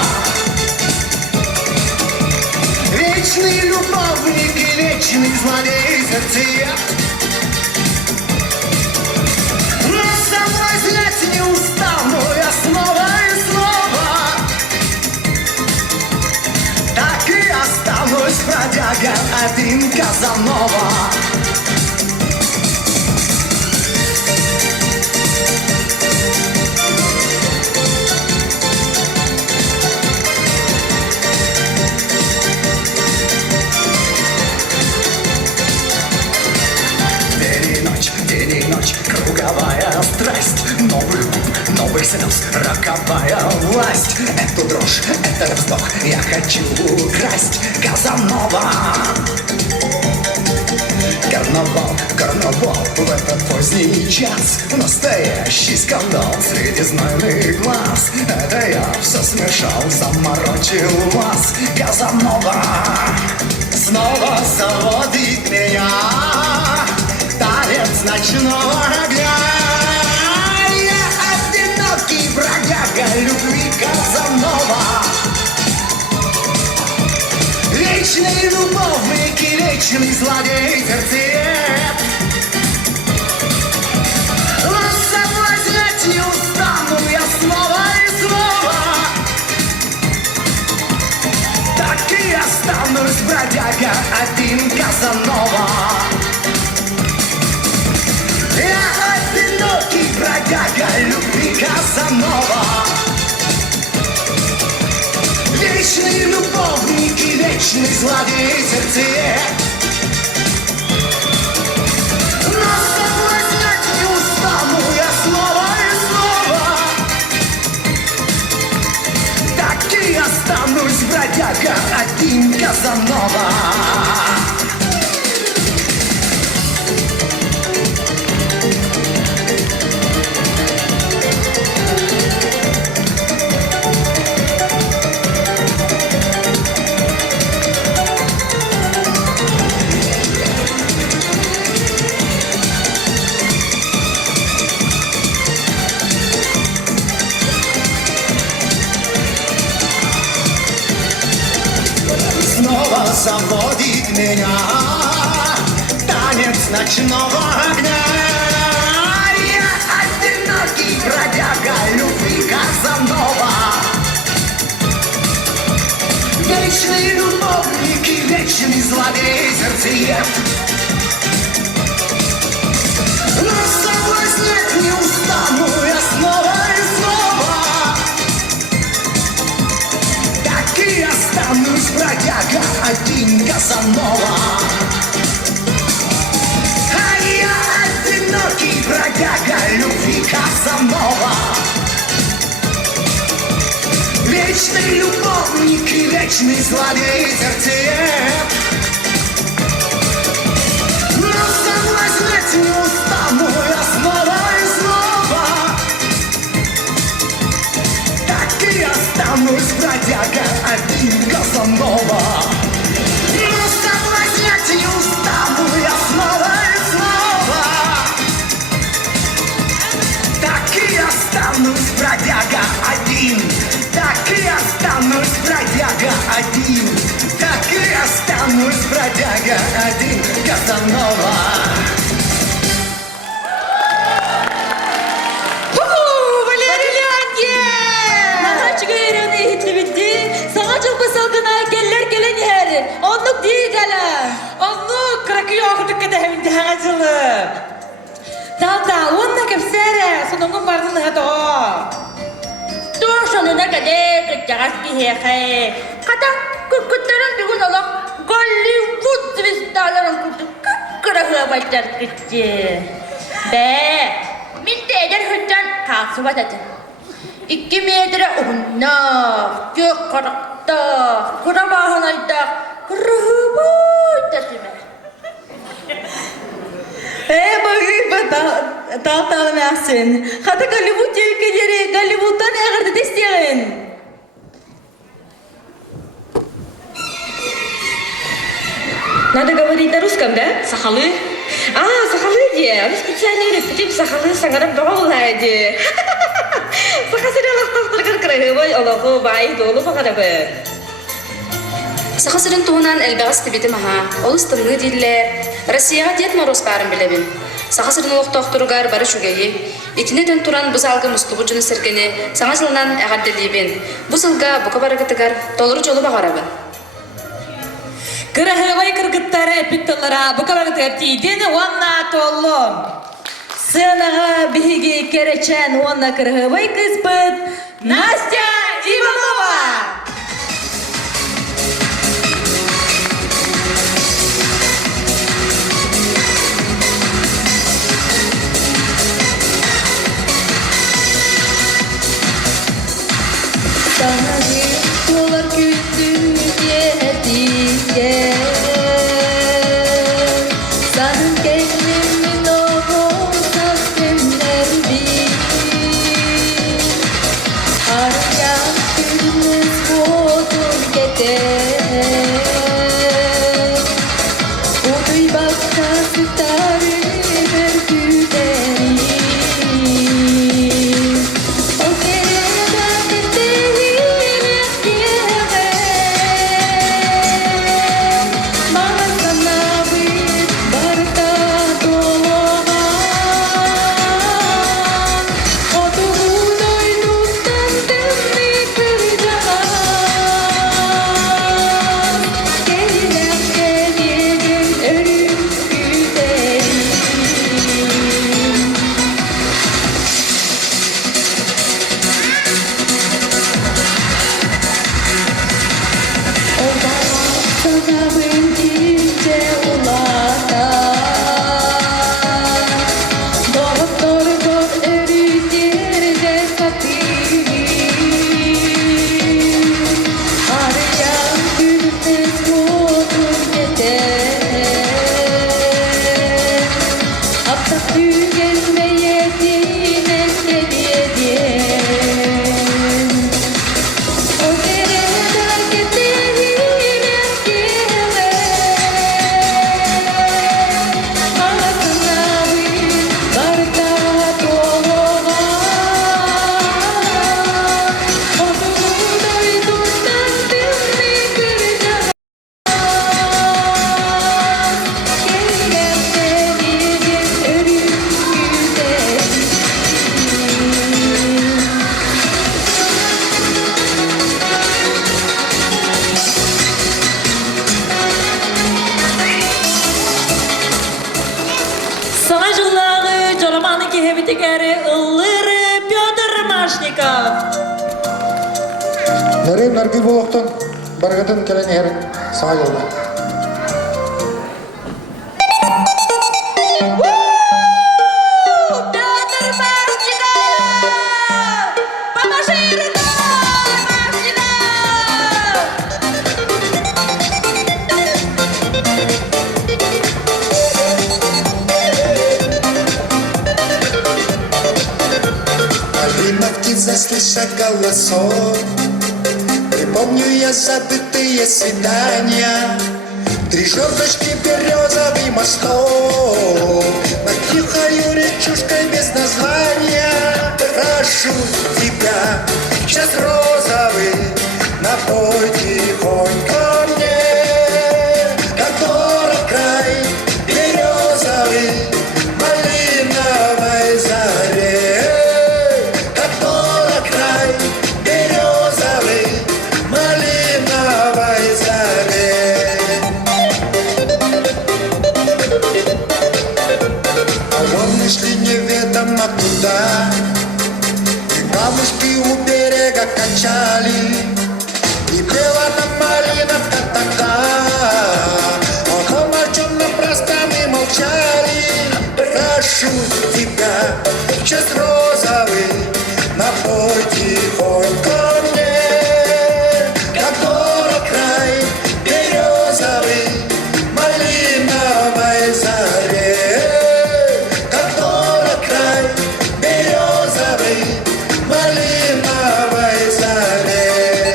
Вечный любовник и вечный злодей сердцеед. Но соблазнять не устану я снова и снова. Так и останусь бродяга один Казанова. День и ночь, круговая страсть, новый губ, новый слез, роковая власть. Эту дрожь, этот вздох я хочу украсть. Казанова. Карнавал, карнавал, в этот поздний час настоящий скандал среди знойных глаз. Это я все смешал, заморочил вас. Казанова снова заводит меня. Танец ночного огня. Я одинокий бродяга любви Казанова. Вечный любовник и вечный злодей сердцеед. Но соблазнять не устану я снова и снова. Так и останусь бродяга один Казанова. Я одинокий бродяга любви Казанова. Вечный любовник и вечный злодей сердцеед. Но соблазнять не устану я снова и снова. Так и останусь бродяга один Казанова. Снова заводит меня танец ночного огня. Я одинокий бродяга любви Казанова. Вечный любовник и вечный злодей сердцеед. Но соблазнять не устану я снова и снова. Так и останусь бродяга один Казанова. А я одинокий бродяга любви Казанова. Вечный любовник и вечный злодей сердцеед. Но соблазнять не устану я снова и снова. Так и останусь бродяга один Казанова. Но соблазнять не устану я снова и снова. Так и останусь бродяга один. Так и останусь бродяга один. Так и останусь бродяга один Казанова. Та, онна кепсере, сонуңун бардын хато. Тур сонуна каде кычагас кихехе. Ката күккүттерин бүгүн олақ Голливуд звездаларын күтті күккірігі байтар күтті. Мен дейдер хүттен қақсы бататын. 2 метр ұғыннақ, көк қарақтақ, құрамағын айтақ, күрігі бұйтасыма. Тağ мәқсін. Қаты Голливуд өлкелері Голливудтан әғірді тестеген. Надо говорить на русском, да? Сахалы? Сахалы де. Они специально репетип сахалы саңарам доғылай де. Сахасыры лақтақтырғыр кірігібай олығы бай долы бағарабы. Сахасырын туынан әлбәғыз тібеті маға. Ол ұстыңғы дейлер. Россияға дет мороз барын білебін. Сахасырын олықтақтырғар бары шүгейі. Итінеден туран бұз алғы мұстығы жүні сіркені саңа жылынан әғадделейбін. Бұз алға бұқа барығытығар толыры жолы бағарабын. Кырыгыбай кыргыттары эпиттылара букабагытыр тийтен уанна толлум. Сынаға биги керечен уанна кырыгыбай кыспыт Настя Иванова! Sana bir dolar küttüm diye Sanın kendimin oğul tasdimler bir Arayan günümüz budur gider Uduy bakta sütarı bir güderim O kereden gittiğim yere Bana sana bir barda dolanan O doğun oynuktan demli kıracağım Gelinem gelirim ölüm güderim O zaman sana bindirince ulana Doktor gol eritir de kapıyı Arayan gülmez budur yeter Aptak tügelmeye dinen geliye O dereden gittiğim yere Ağzına bir barda dolanan Onu doyduktan demli kıracağım Gelinem gelirim ölüm güderim Sana жыллағы жоламаны кехебітігері ұллыры Петр Машников. Нәрем нәргіл болуқтан барғатын кәләне әрін саңа жолда. Петр Машников! Поможи, Рудольф Машников! Полина птица, слыша голосок, припомню я забытые свидания. 3 жердочки, березовый мосток, над тихою речушкой без названия. Прошу тебя, час розовый, напой тихонько мне, который край березовый, малиновой заре. Который край березовый, малиновой заре. Сейчас розовый напой тихонько мне, как город край березовый, малиновой заре. Как город край березовый, малиновой заре.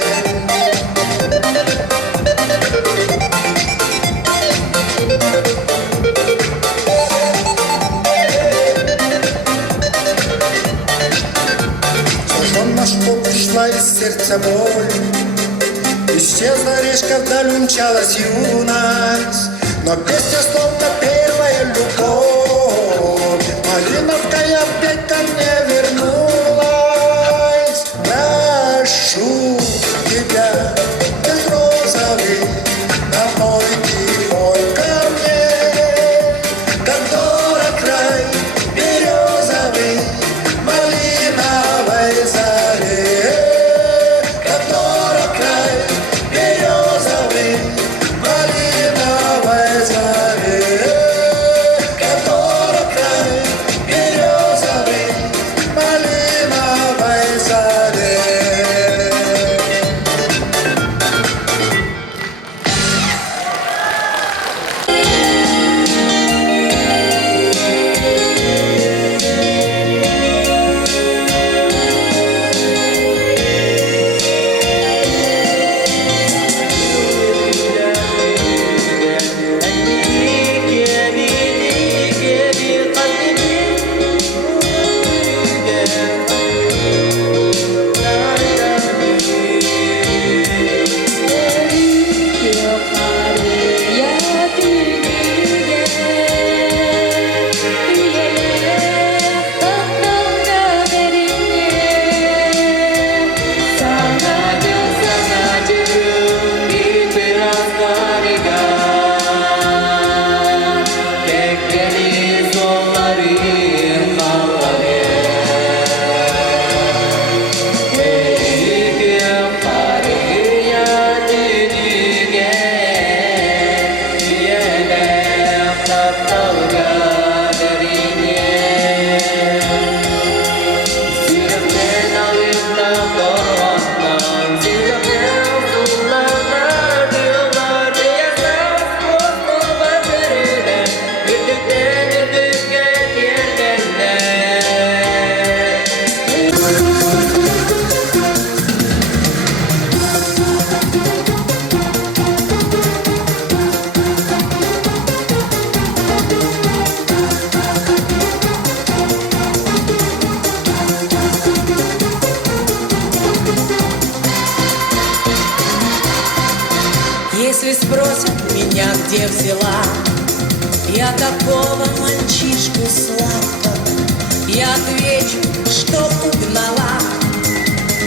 Сложно, что пришла из сердца боль, исчезла речка, вдаль умчалась юность, но песня словно первая любовь. Малиновка опять ко мне вернулась. Прошу тебя, безрозовый, напой тихонько мне, как город край березовый, малиновой заре. Как город край березовый, малиновой заре. Как город край березовый, малиновой заре. Если спросят меня, где взяла я такого мальчишку сладкого, я отвечу, что угнала,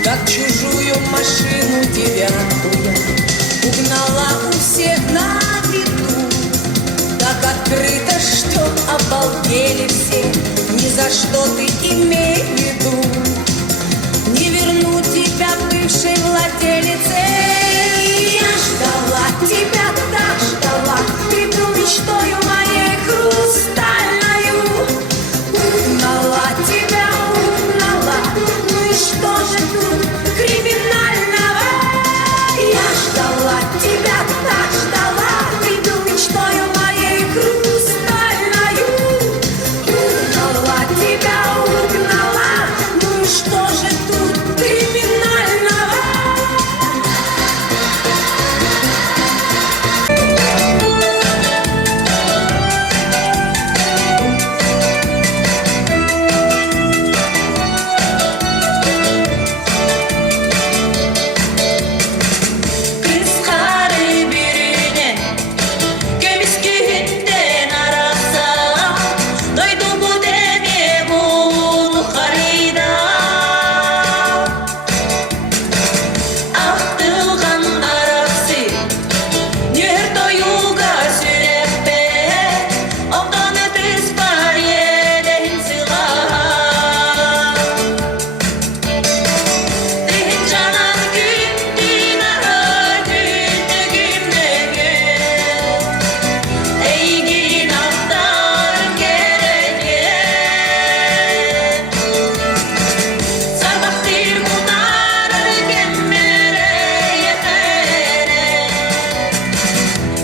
как чужую машину девятку я угнала у всех на виду. Так открыто, что обалдели все, ни за что ты имей в виду. Не верну тебя бывшей владелице. Я ждала тебя, так ждала, ты был мечтою моей хрустальною. Угнала тебя, угнала, ну и что же тут криминального? Я ждала тебя, так ждала, ты был мечтою моей хрустальною. Угнала тебя, угнала, ну и что же тут криминального?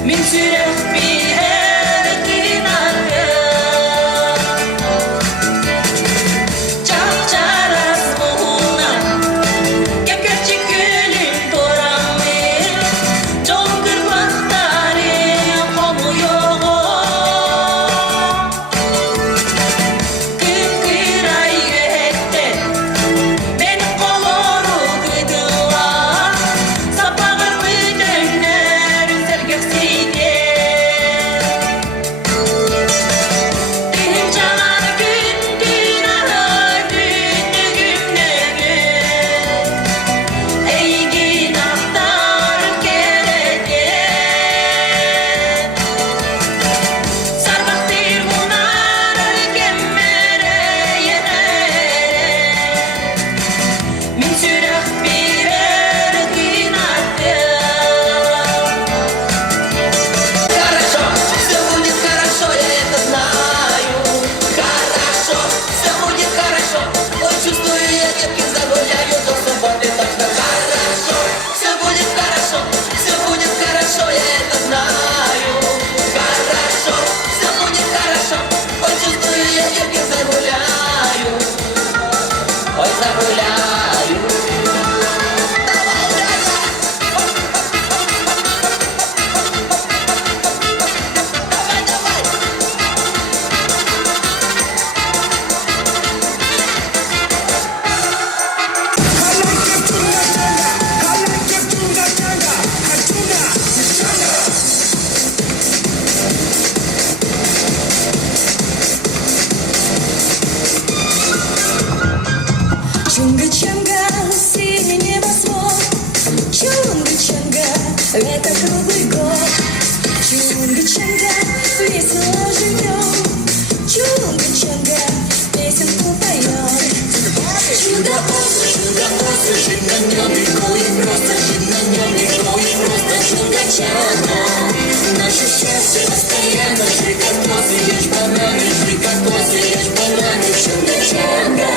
Min sürek bir erkin arıyor. Çapçaras muğunan Kepkepçik gülün toramir Çoğun kırpakları komuyor. Kıpkıray yürekte Benim koloru kıydılar Sapağır müdünler sergekseydi. Benim canan gündün arar düğümleri Eygin aktarıp geledi. Sarmaktır bunlar kemmere yenere. Min sürek bir erkin arıyor. Хорошо, все будет хорошо, я это знаю. Хорошо, все будет хорошо. Ой, чувствую, я девки загуляю до субботы точно. Хорошо, все будет хорошо, все будет хорошо, я это знаю. Хорошо, все будет хорошо. Ой, чувствую, я девки загуляю. Ой, загуляю. Чунга-чанга, синий небосвод. Чунга-чанга, это круглый год. Чунга-чанга, весело живем. Чунга-чанга, песенку поем. Чудо-остров, жить на нем легко и просто. Жить на нем легко и просто. Чунга-чанга, наше счастье постоянно. Жить как косы, ешь бананы. Жить как косы, ешь бананы. Чунга-чанга.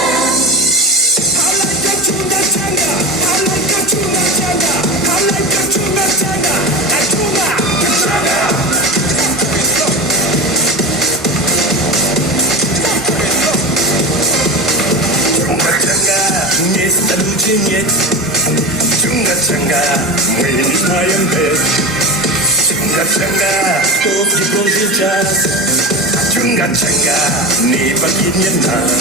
Места лучше нет. Чунга-чанга, мы не знаем без. Чунга-чанга, тот не прожил час. Чунга-чанга, не покинет нас.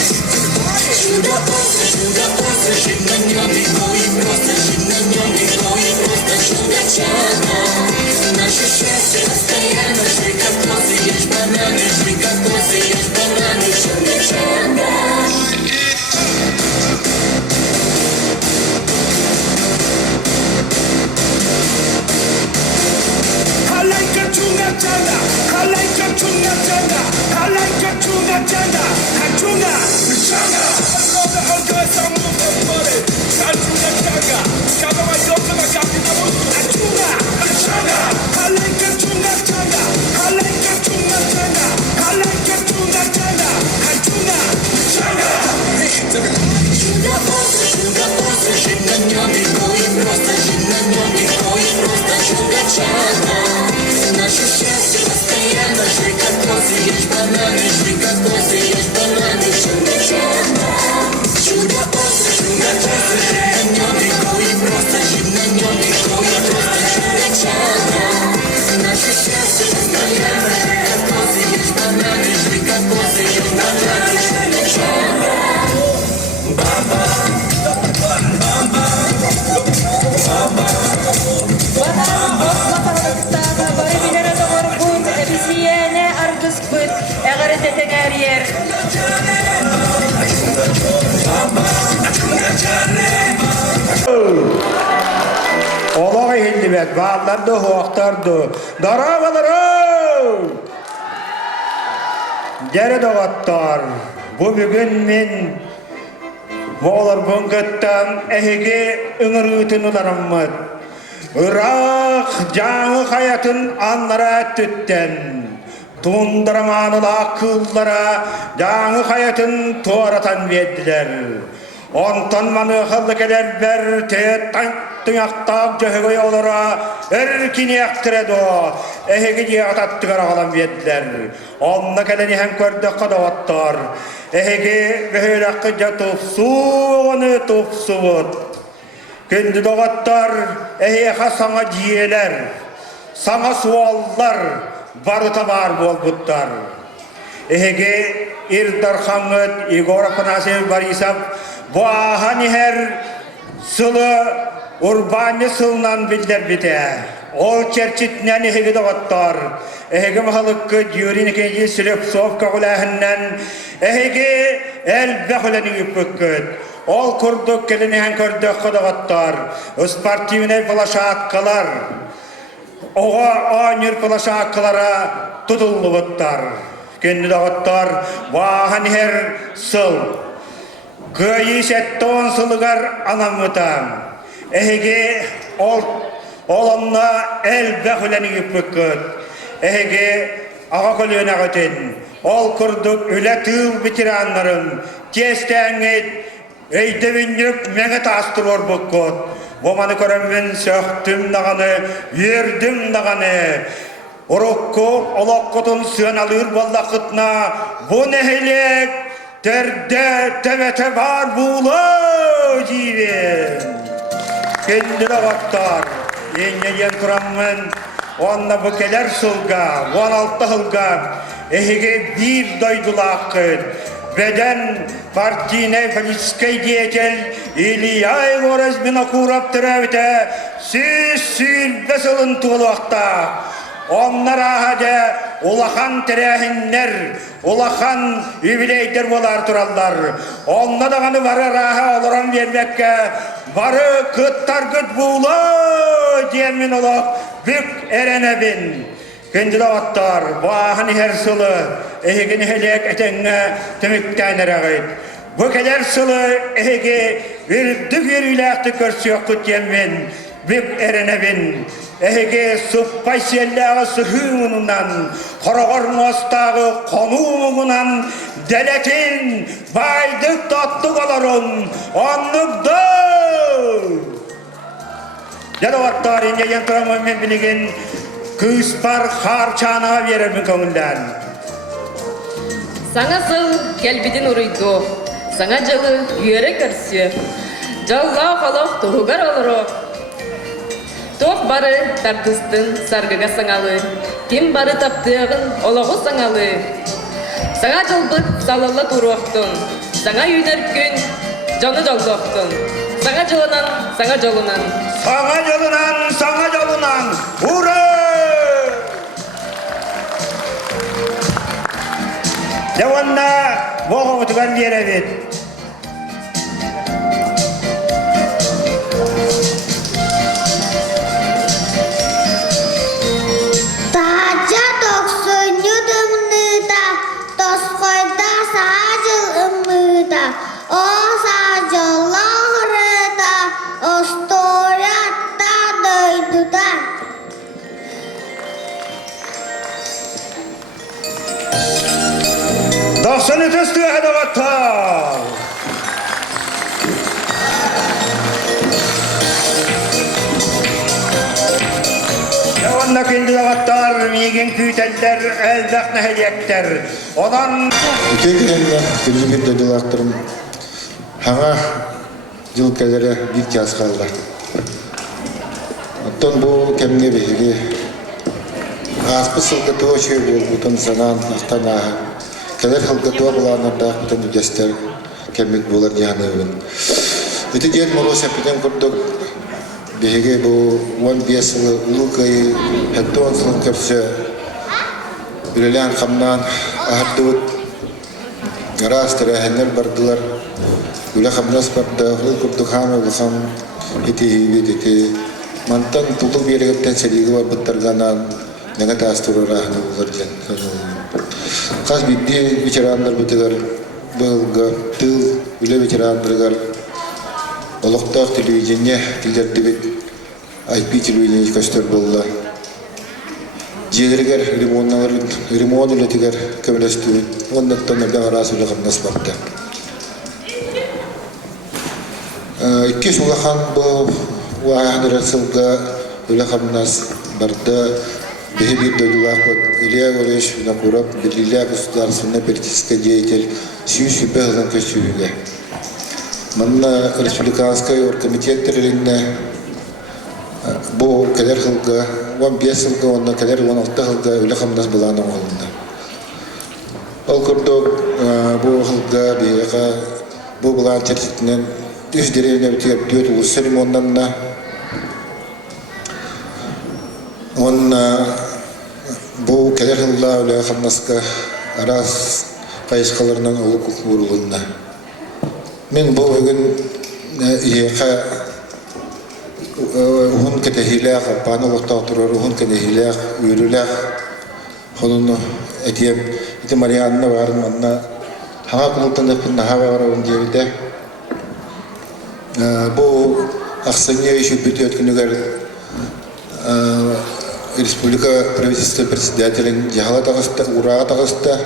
Чудо-остров, жить на нем легко и просто. Жить на нем легко и просто. Чунга-чанга, наше счастье постоянно. Жить как косы, ешь бананы. Жить как косы, ешь бананы. Чунга-чанга. I like a chunga-changa, I like a chunga-changa, I like a chunga-changa, a chunga-changa. Olga, olga, some of the money, a chunga-changa. Cada uma yoga na capina, a chunga-changa. I like a chunga-changa, I like a chunga-changa, I like a chunga-changa, a chunga-changa. Чудо-остров, жить на нем легко и просто. Жить на нем легко и просто. Чунга-чанга, наше счастье постоянно. Жить как косы, ешь бананы. Жить как косы, ешь бананы. Чунга-чанга. Чудо-остров, жить на нем легко и просто. Жить на нем легко и просто. Чунга-чанга, наше счастье постоянно. Жить как косы, ешь бананы. Жить как косы, ешь бананы. Чунга-чанга. Olağa hildibet, bağlardı, hoğaktardı. Darağaları! Geri doğattar. Bu bugün men Moğlar Bunguttan ehege ıngırıtın ularımız. Irak canı hayatın anlara tütten. Tundramanılı akıllara canı hayatın tuğratan verdiler. Ondan manıqallı kelerber teet tüňaktaaq jöhögöy olara erkini yaktırad o. Ehegi diye atattıgar ağalan biyetler. Onna keleni hem kördük kadavattar. Ehegi behöylakıca tufsuğunu tufsuğut. Kendi doğattar eheha sana diyeler. Sana suallar barıta var bol buttar. Ehege irdarxanıt Igor Afanasyev Borisov bu ahani her sılı urbani sılınan bilder bite. Ol çerçitnen ehege doğattar. Ehege mahalıkkı Yurin ikinci Slepsovka ulahından ehege elbehuleni yüpükküt. Ol kurduk kelini kördük kadavattar. Ispartivine falaşatkalar. Oğa anır falaşatkalara tutulluğuttar. Kendi dağıttar vahan her sıl. Köyü setton sılıgar anamıtam. Ehege olanla elbehuleni yüpükküt. Ehege ağa koluyuna götün. Ol kurduk üle tığ bitiranların. Testeğinit eydevinlik mene tastır orbukut. Bomanı köremmen söktüm dağını, yerdim dağını. Orokko olokkotun sığın alır vallakıtna. Bu nehelek terde tevete var buğla jiven. Kendi dağıttar. Yenyeyen turammen. Onna bu keler sılga, 16 hılga. Ehege bir doydulakın. Beden partine faliskay diyetel İliyay Vorazmin akurap terevite Süsül beselin tuğulakta Onlar ahade ulakan terehinler Ulakan übileyder bolar turallar Onna dağını varı raha oluran vermekke Varı kıttar kıt buğla diyemin olak Bük erenebin Kendi dağıttar, bu ahani her sılı, ehegini helek etenge temikten erağıyt. Bu kadar sılı, ehege verdik yürüylekti körsi yokut yemin, büyük erenebin. Ehege sıppay sellağı sıhığınından, korogorun ostağı konuğundan, deletin, baydık tatlık oların, onlukda. Dağıttar, ince yantıramın men bilgin, Kıspar harçana verir mi köngülden? Sana sıl kelbidin uruydu. Sana jalı yere kırsıyor. Jalla falak tuğugar olur. Top barı tartыстın sargıga sangalı. Kim barı taptığın olağı sangalı. Sana jılbıt salalla turuqtun. Sana yüner gün canı joldoqtun. Sana jolunan, sana jolunan. Sana jolunan, sana jolunan. Hurra! Devanna boğu otugan yere bit. Taca 90 yudumluda, toskoyda sacıl ımıda, o sacılarıda, o storatta doyduda. Doksanı tüstü edevattar. Devanna kendi edevattar, migin küteller, eldak neheliyekler. Odan... Ülke genelinden birinci bir dödülaktırım. Hana yıl kelere bir kez kaldı. Ondan bu kemine behiri. Aspı sılgıtı o şey bol, buton sanan, aktan ağa. Keler hılgıtıwa bulanarda bütün göster kemik bular yanıwın. Iti diyen moro sepiden kurduk behege bu wan biasılı ulukayı hetton sılın körse ülelen kamnan ahattut garas terehenler bardılar ule kamnas barda hıl kurduk hana ulsam iti hivit iti mantan tutup bir yeretten seligi var bıttarganan nega tasturura hana bularjan Kas bitti biçaranlar bitigar bölga tıl bile biçaranlar olukta televizyonye tillerdi bit IP televizyonye kaçtır bolla Jegeriger rimon iletiger kömeleşti ondan da arasıyla kamnas baktı Икки сулахан бұл уағандыры сылға үліқамнас барды бихи bir дойдулақпыт Илья Гореш Винокуров Берлиля государственный политический деятель сүйі-сүйбе ғылын көсүйіге. Манна республиканская оргкомитеттеріне бұл кәлер ғылға, 15 ғылға, онна кәлер 16 ғылға үліқамнас бұланың ғылында. Ол күрдік бұл ғылға бейіға бұл бұлан терсетінен үш деревне бітігіп дөт ұлыс церемоннанна онна бұл кәлер ғылға үліқамнаска арас қайышқаларынан ұлы күрілінна. Мен бұл өгін иеқа ұғын кәтехиләқ, апаны ұлықтау тұрар ұғын кәтехиләқ, үйріләқ, қонуны әтем, әті Марианна барын манна хаңа құлықтандық бұнна хаға қарауын дебіде. Бұл ақсания еще бүті өткінігер республика правительства председателін жағала тағысты, ұраға тағысты.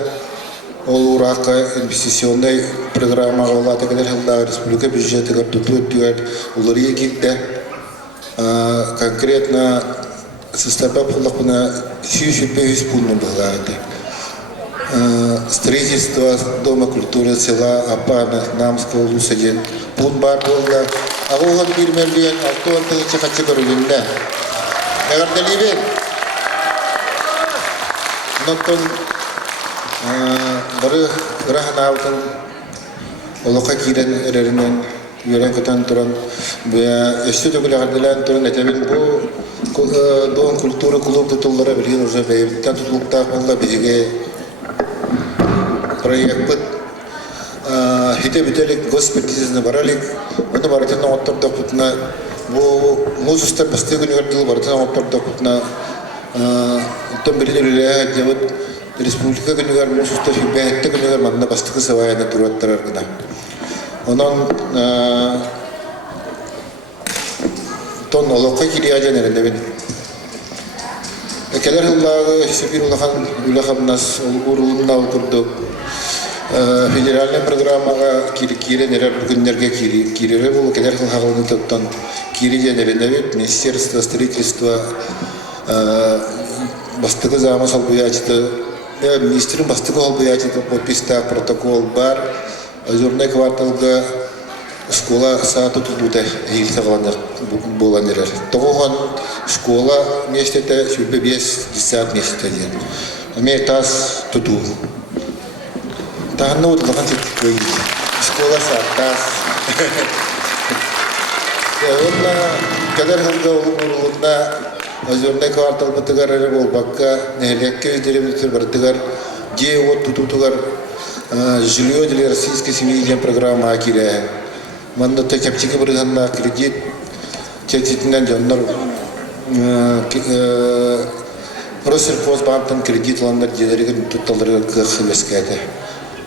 Ол ураққа инвестиционный программа олаты кәдер жылдағы республика бюджеті көрдіті өттігер олары екілді. Конкретно составы бұлақпына 100-500 пунктын бұлағады. Строительство Дома культуры села Апана, Намского, Лусаден. Пункт бар болды. Ағуған бермелден алтуан тығычы қатшы көрілінді. Әғардалибен. Нұттың бары ғырағын ауытын олыққа кейден әрерінен үйерен күтен тұрын өсті төгілі ғардылан тұрын әтәбін бұл Дом культуры клуб тұтылдары білген уже бәйбіттен тұтылықтақ болға бейге проект бұд хите бітелік госпертизіне баралік оны баратына оттырдық бұтына бұл музыстар басты күні көрділ баратына оттырдық бұтына ұттан білдерілі дебіт республика күнігер мусуста бәйетті күнігер манна бастықы савайына тұраттар аргына. Онан тон олыққа келі ажан әрінде бен. Кәлер ғыллағы Сибир ұлақан үліқамнас ұлғырылымна ұлғырды. Федеральный программаға кирен әрер бүгіндерге кирері бұл кәлер ғылғағылыны тұттан кири ден әрінде бен. Министерство строительства бастықы замы салбуячты министрдің бастығы ол бұятеті подписта протокол бар. Озерный кварталға школа сааты тұтуды елті болан ерер. Тоғыған школа мештеті сүрбе 5-10 мештеті ден. Әме тас тұту. Тағынна ұтылған сеттік көйді. Школа саат тас. Онна кәдер ғылға олың ұрылығына Озерный квартал бытыгар әрі бол баққа нәлекке өздеріміздер бартыгар де от тұтутығар жилье для российской семьи ден программа акире. Манда тәкәптігі бірғанна кредит тәтетінен жондар Россельхозбанктан кредитландар дедерігін тұтталдырға қылескәді.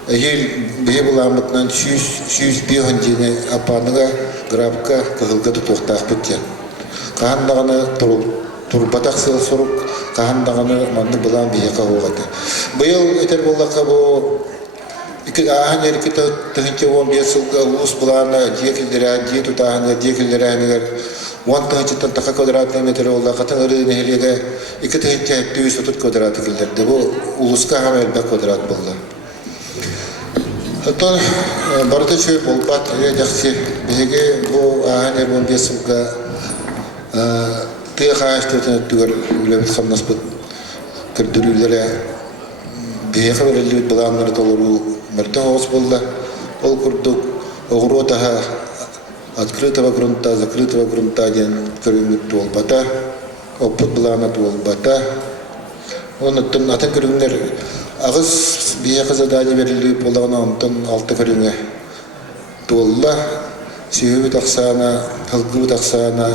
Әйел бей бұламытынан 100 бейін дені апаныға графқа қығылға тұтуқтақ бұттен. Қағандағаны турбатақ сыл сұрук қағандағаны манны бұлан бейеқа оғады. Бұйыл өтер болаққа бұл ағын әркі тұхынче 15 сылға ұлыс бұланы декілдері, де тұтағыны, декілдері әнігер 10 тұхынчеттен тақа квадратный метр олға қатын ұры нәхелеге 2 тұхынче 230 квадрат кілдерді. Бұл ұлысқа ғам әлбәк квадрат болды. Оттан барды чөй болбат жақсы бейге бұл ағын әр 15 сылға тыйық ағаштыртын өттігер үләбіт қамнас бұд кірдірілері бейеқі бірілі бұланлары толыру мәрті оғыз болды. Ол күрдік оғыру отаға открытого грунта, закрытого грунта ден көріңгіт туолбата, опыт бұланы туолбата. Оны атын көріңдер ағыз бейеқі задание берілі болағына онтын алты көріңі туолла, сүйі тақсана, хылғы тақсана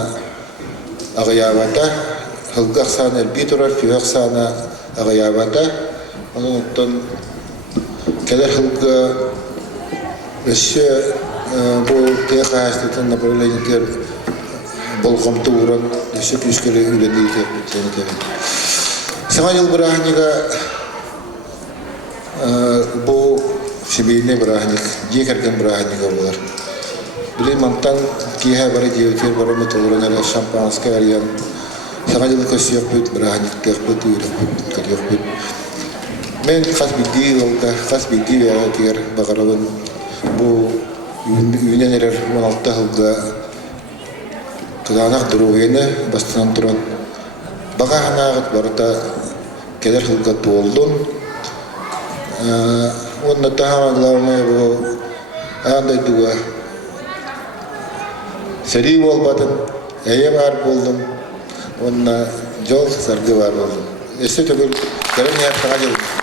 ағаябата, хылғы ақсана әлбей тұрар, күй ақсана ағаябата. Оның ұттан кәлер хылғы өші бұл тек ағаштытын направлениетер болғамты ұран өші күшкелі үйленді етер. Саңа жыл бір ағаныға бұл семейіне бір ағанык, декерген бір ағаныға болар. Bileyim mantan kihe bara diyotir bara mutulurun ala şampanska arayan. Sana yıl köşü yapıp bırakıp tekbet uyurup kalıyıp. Men kas bildiği olga, kas bildiği veya diğer bakarabın bu üneneler 16 yılda kıdanak duruvene bastınan duran. Baka hanağıt barda keler yılda doldun. Onda daha ağlamaya bu ağday duva. Seri olmadın, eye var buldum. Onda yol sargı var oldum. Ese tökül, yarın yaptığa geldim.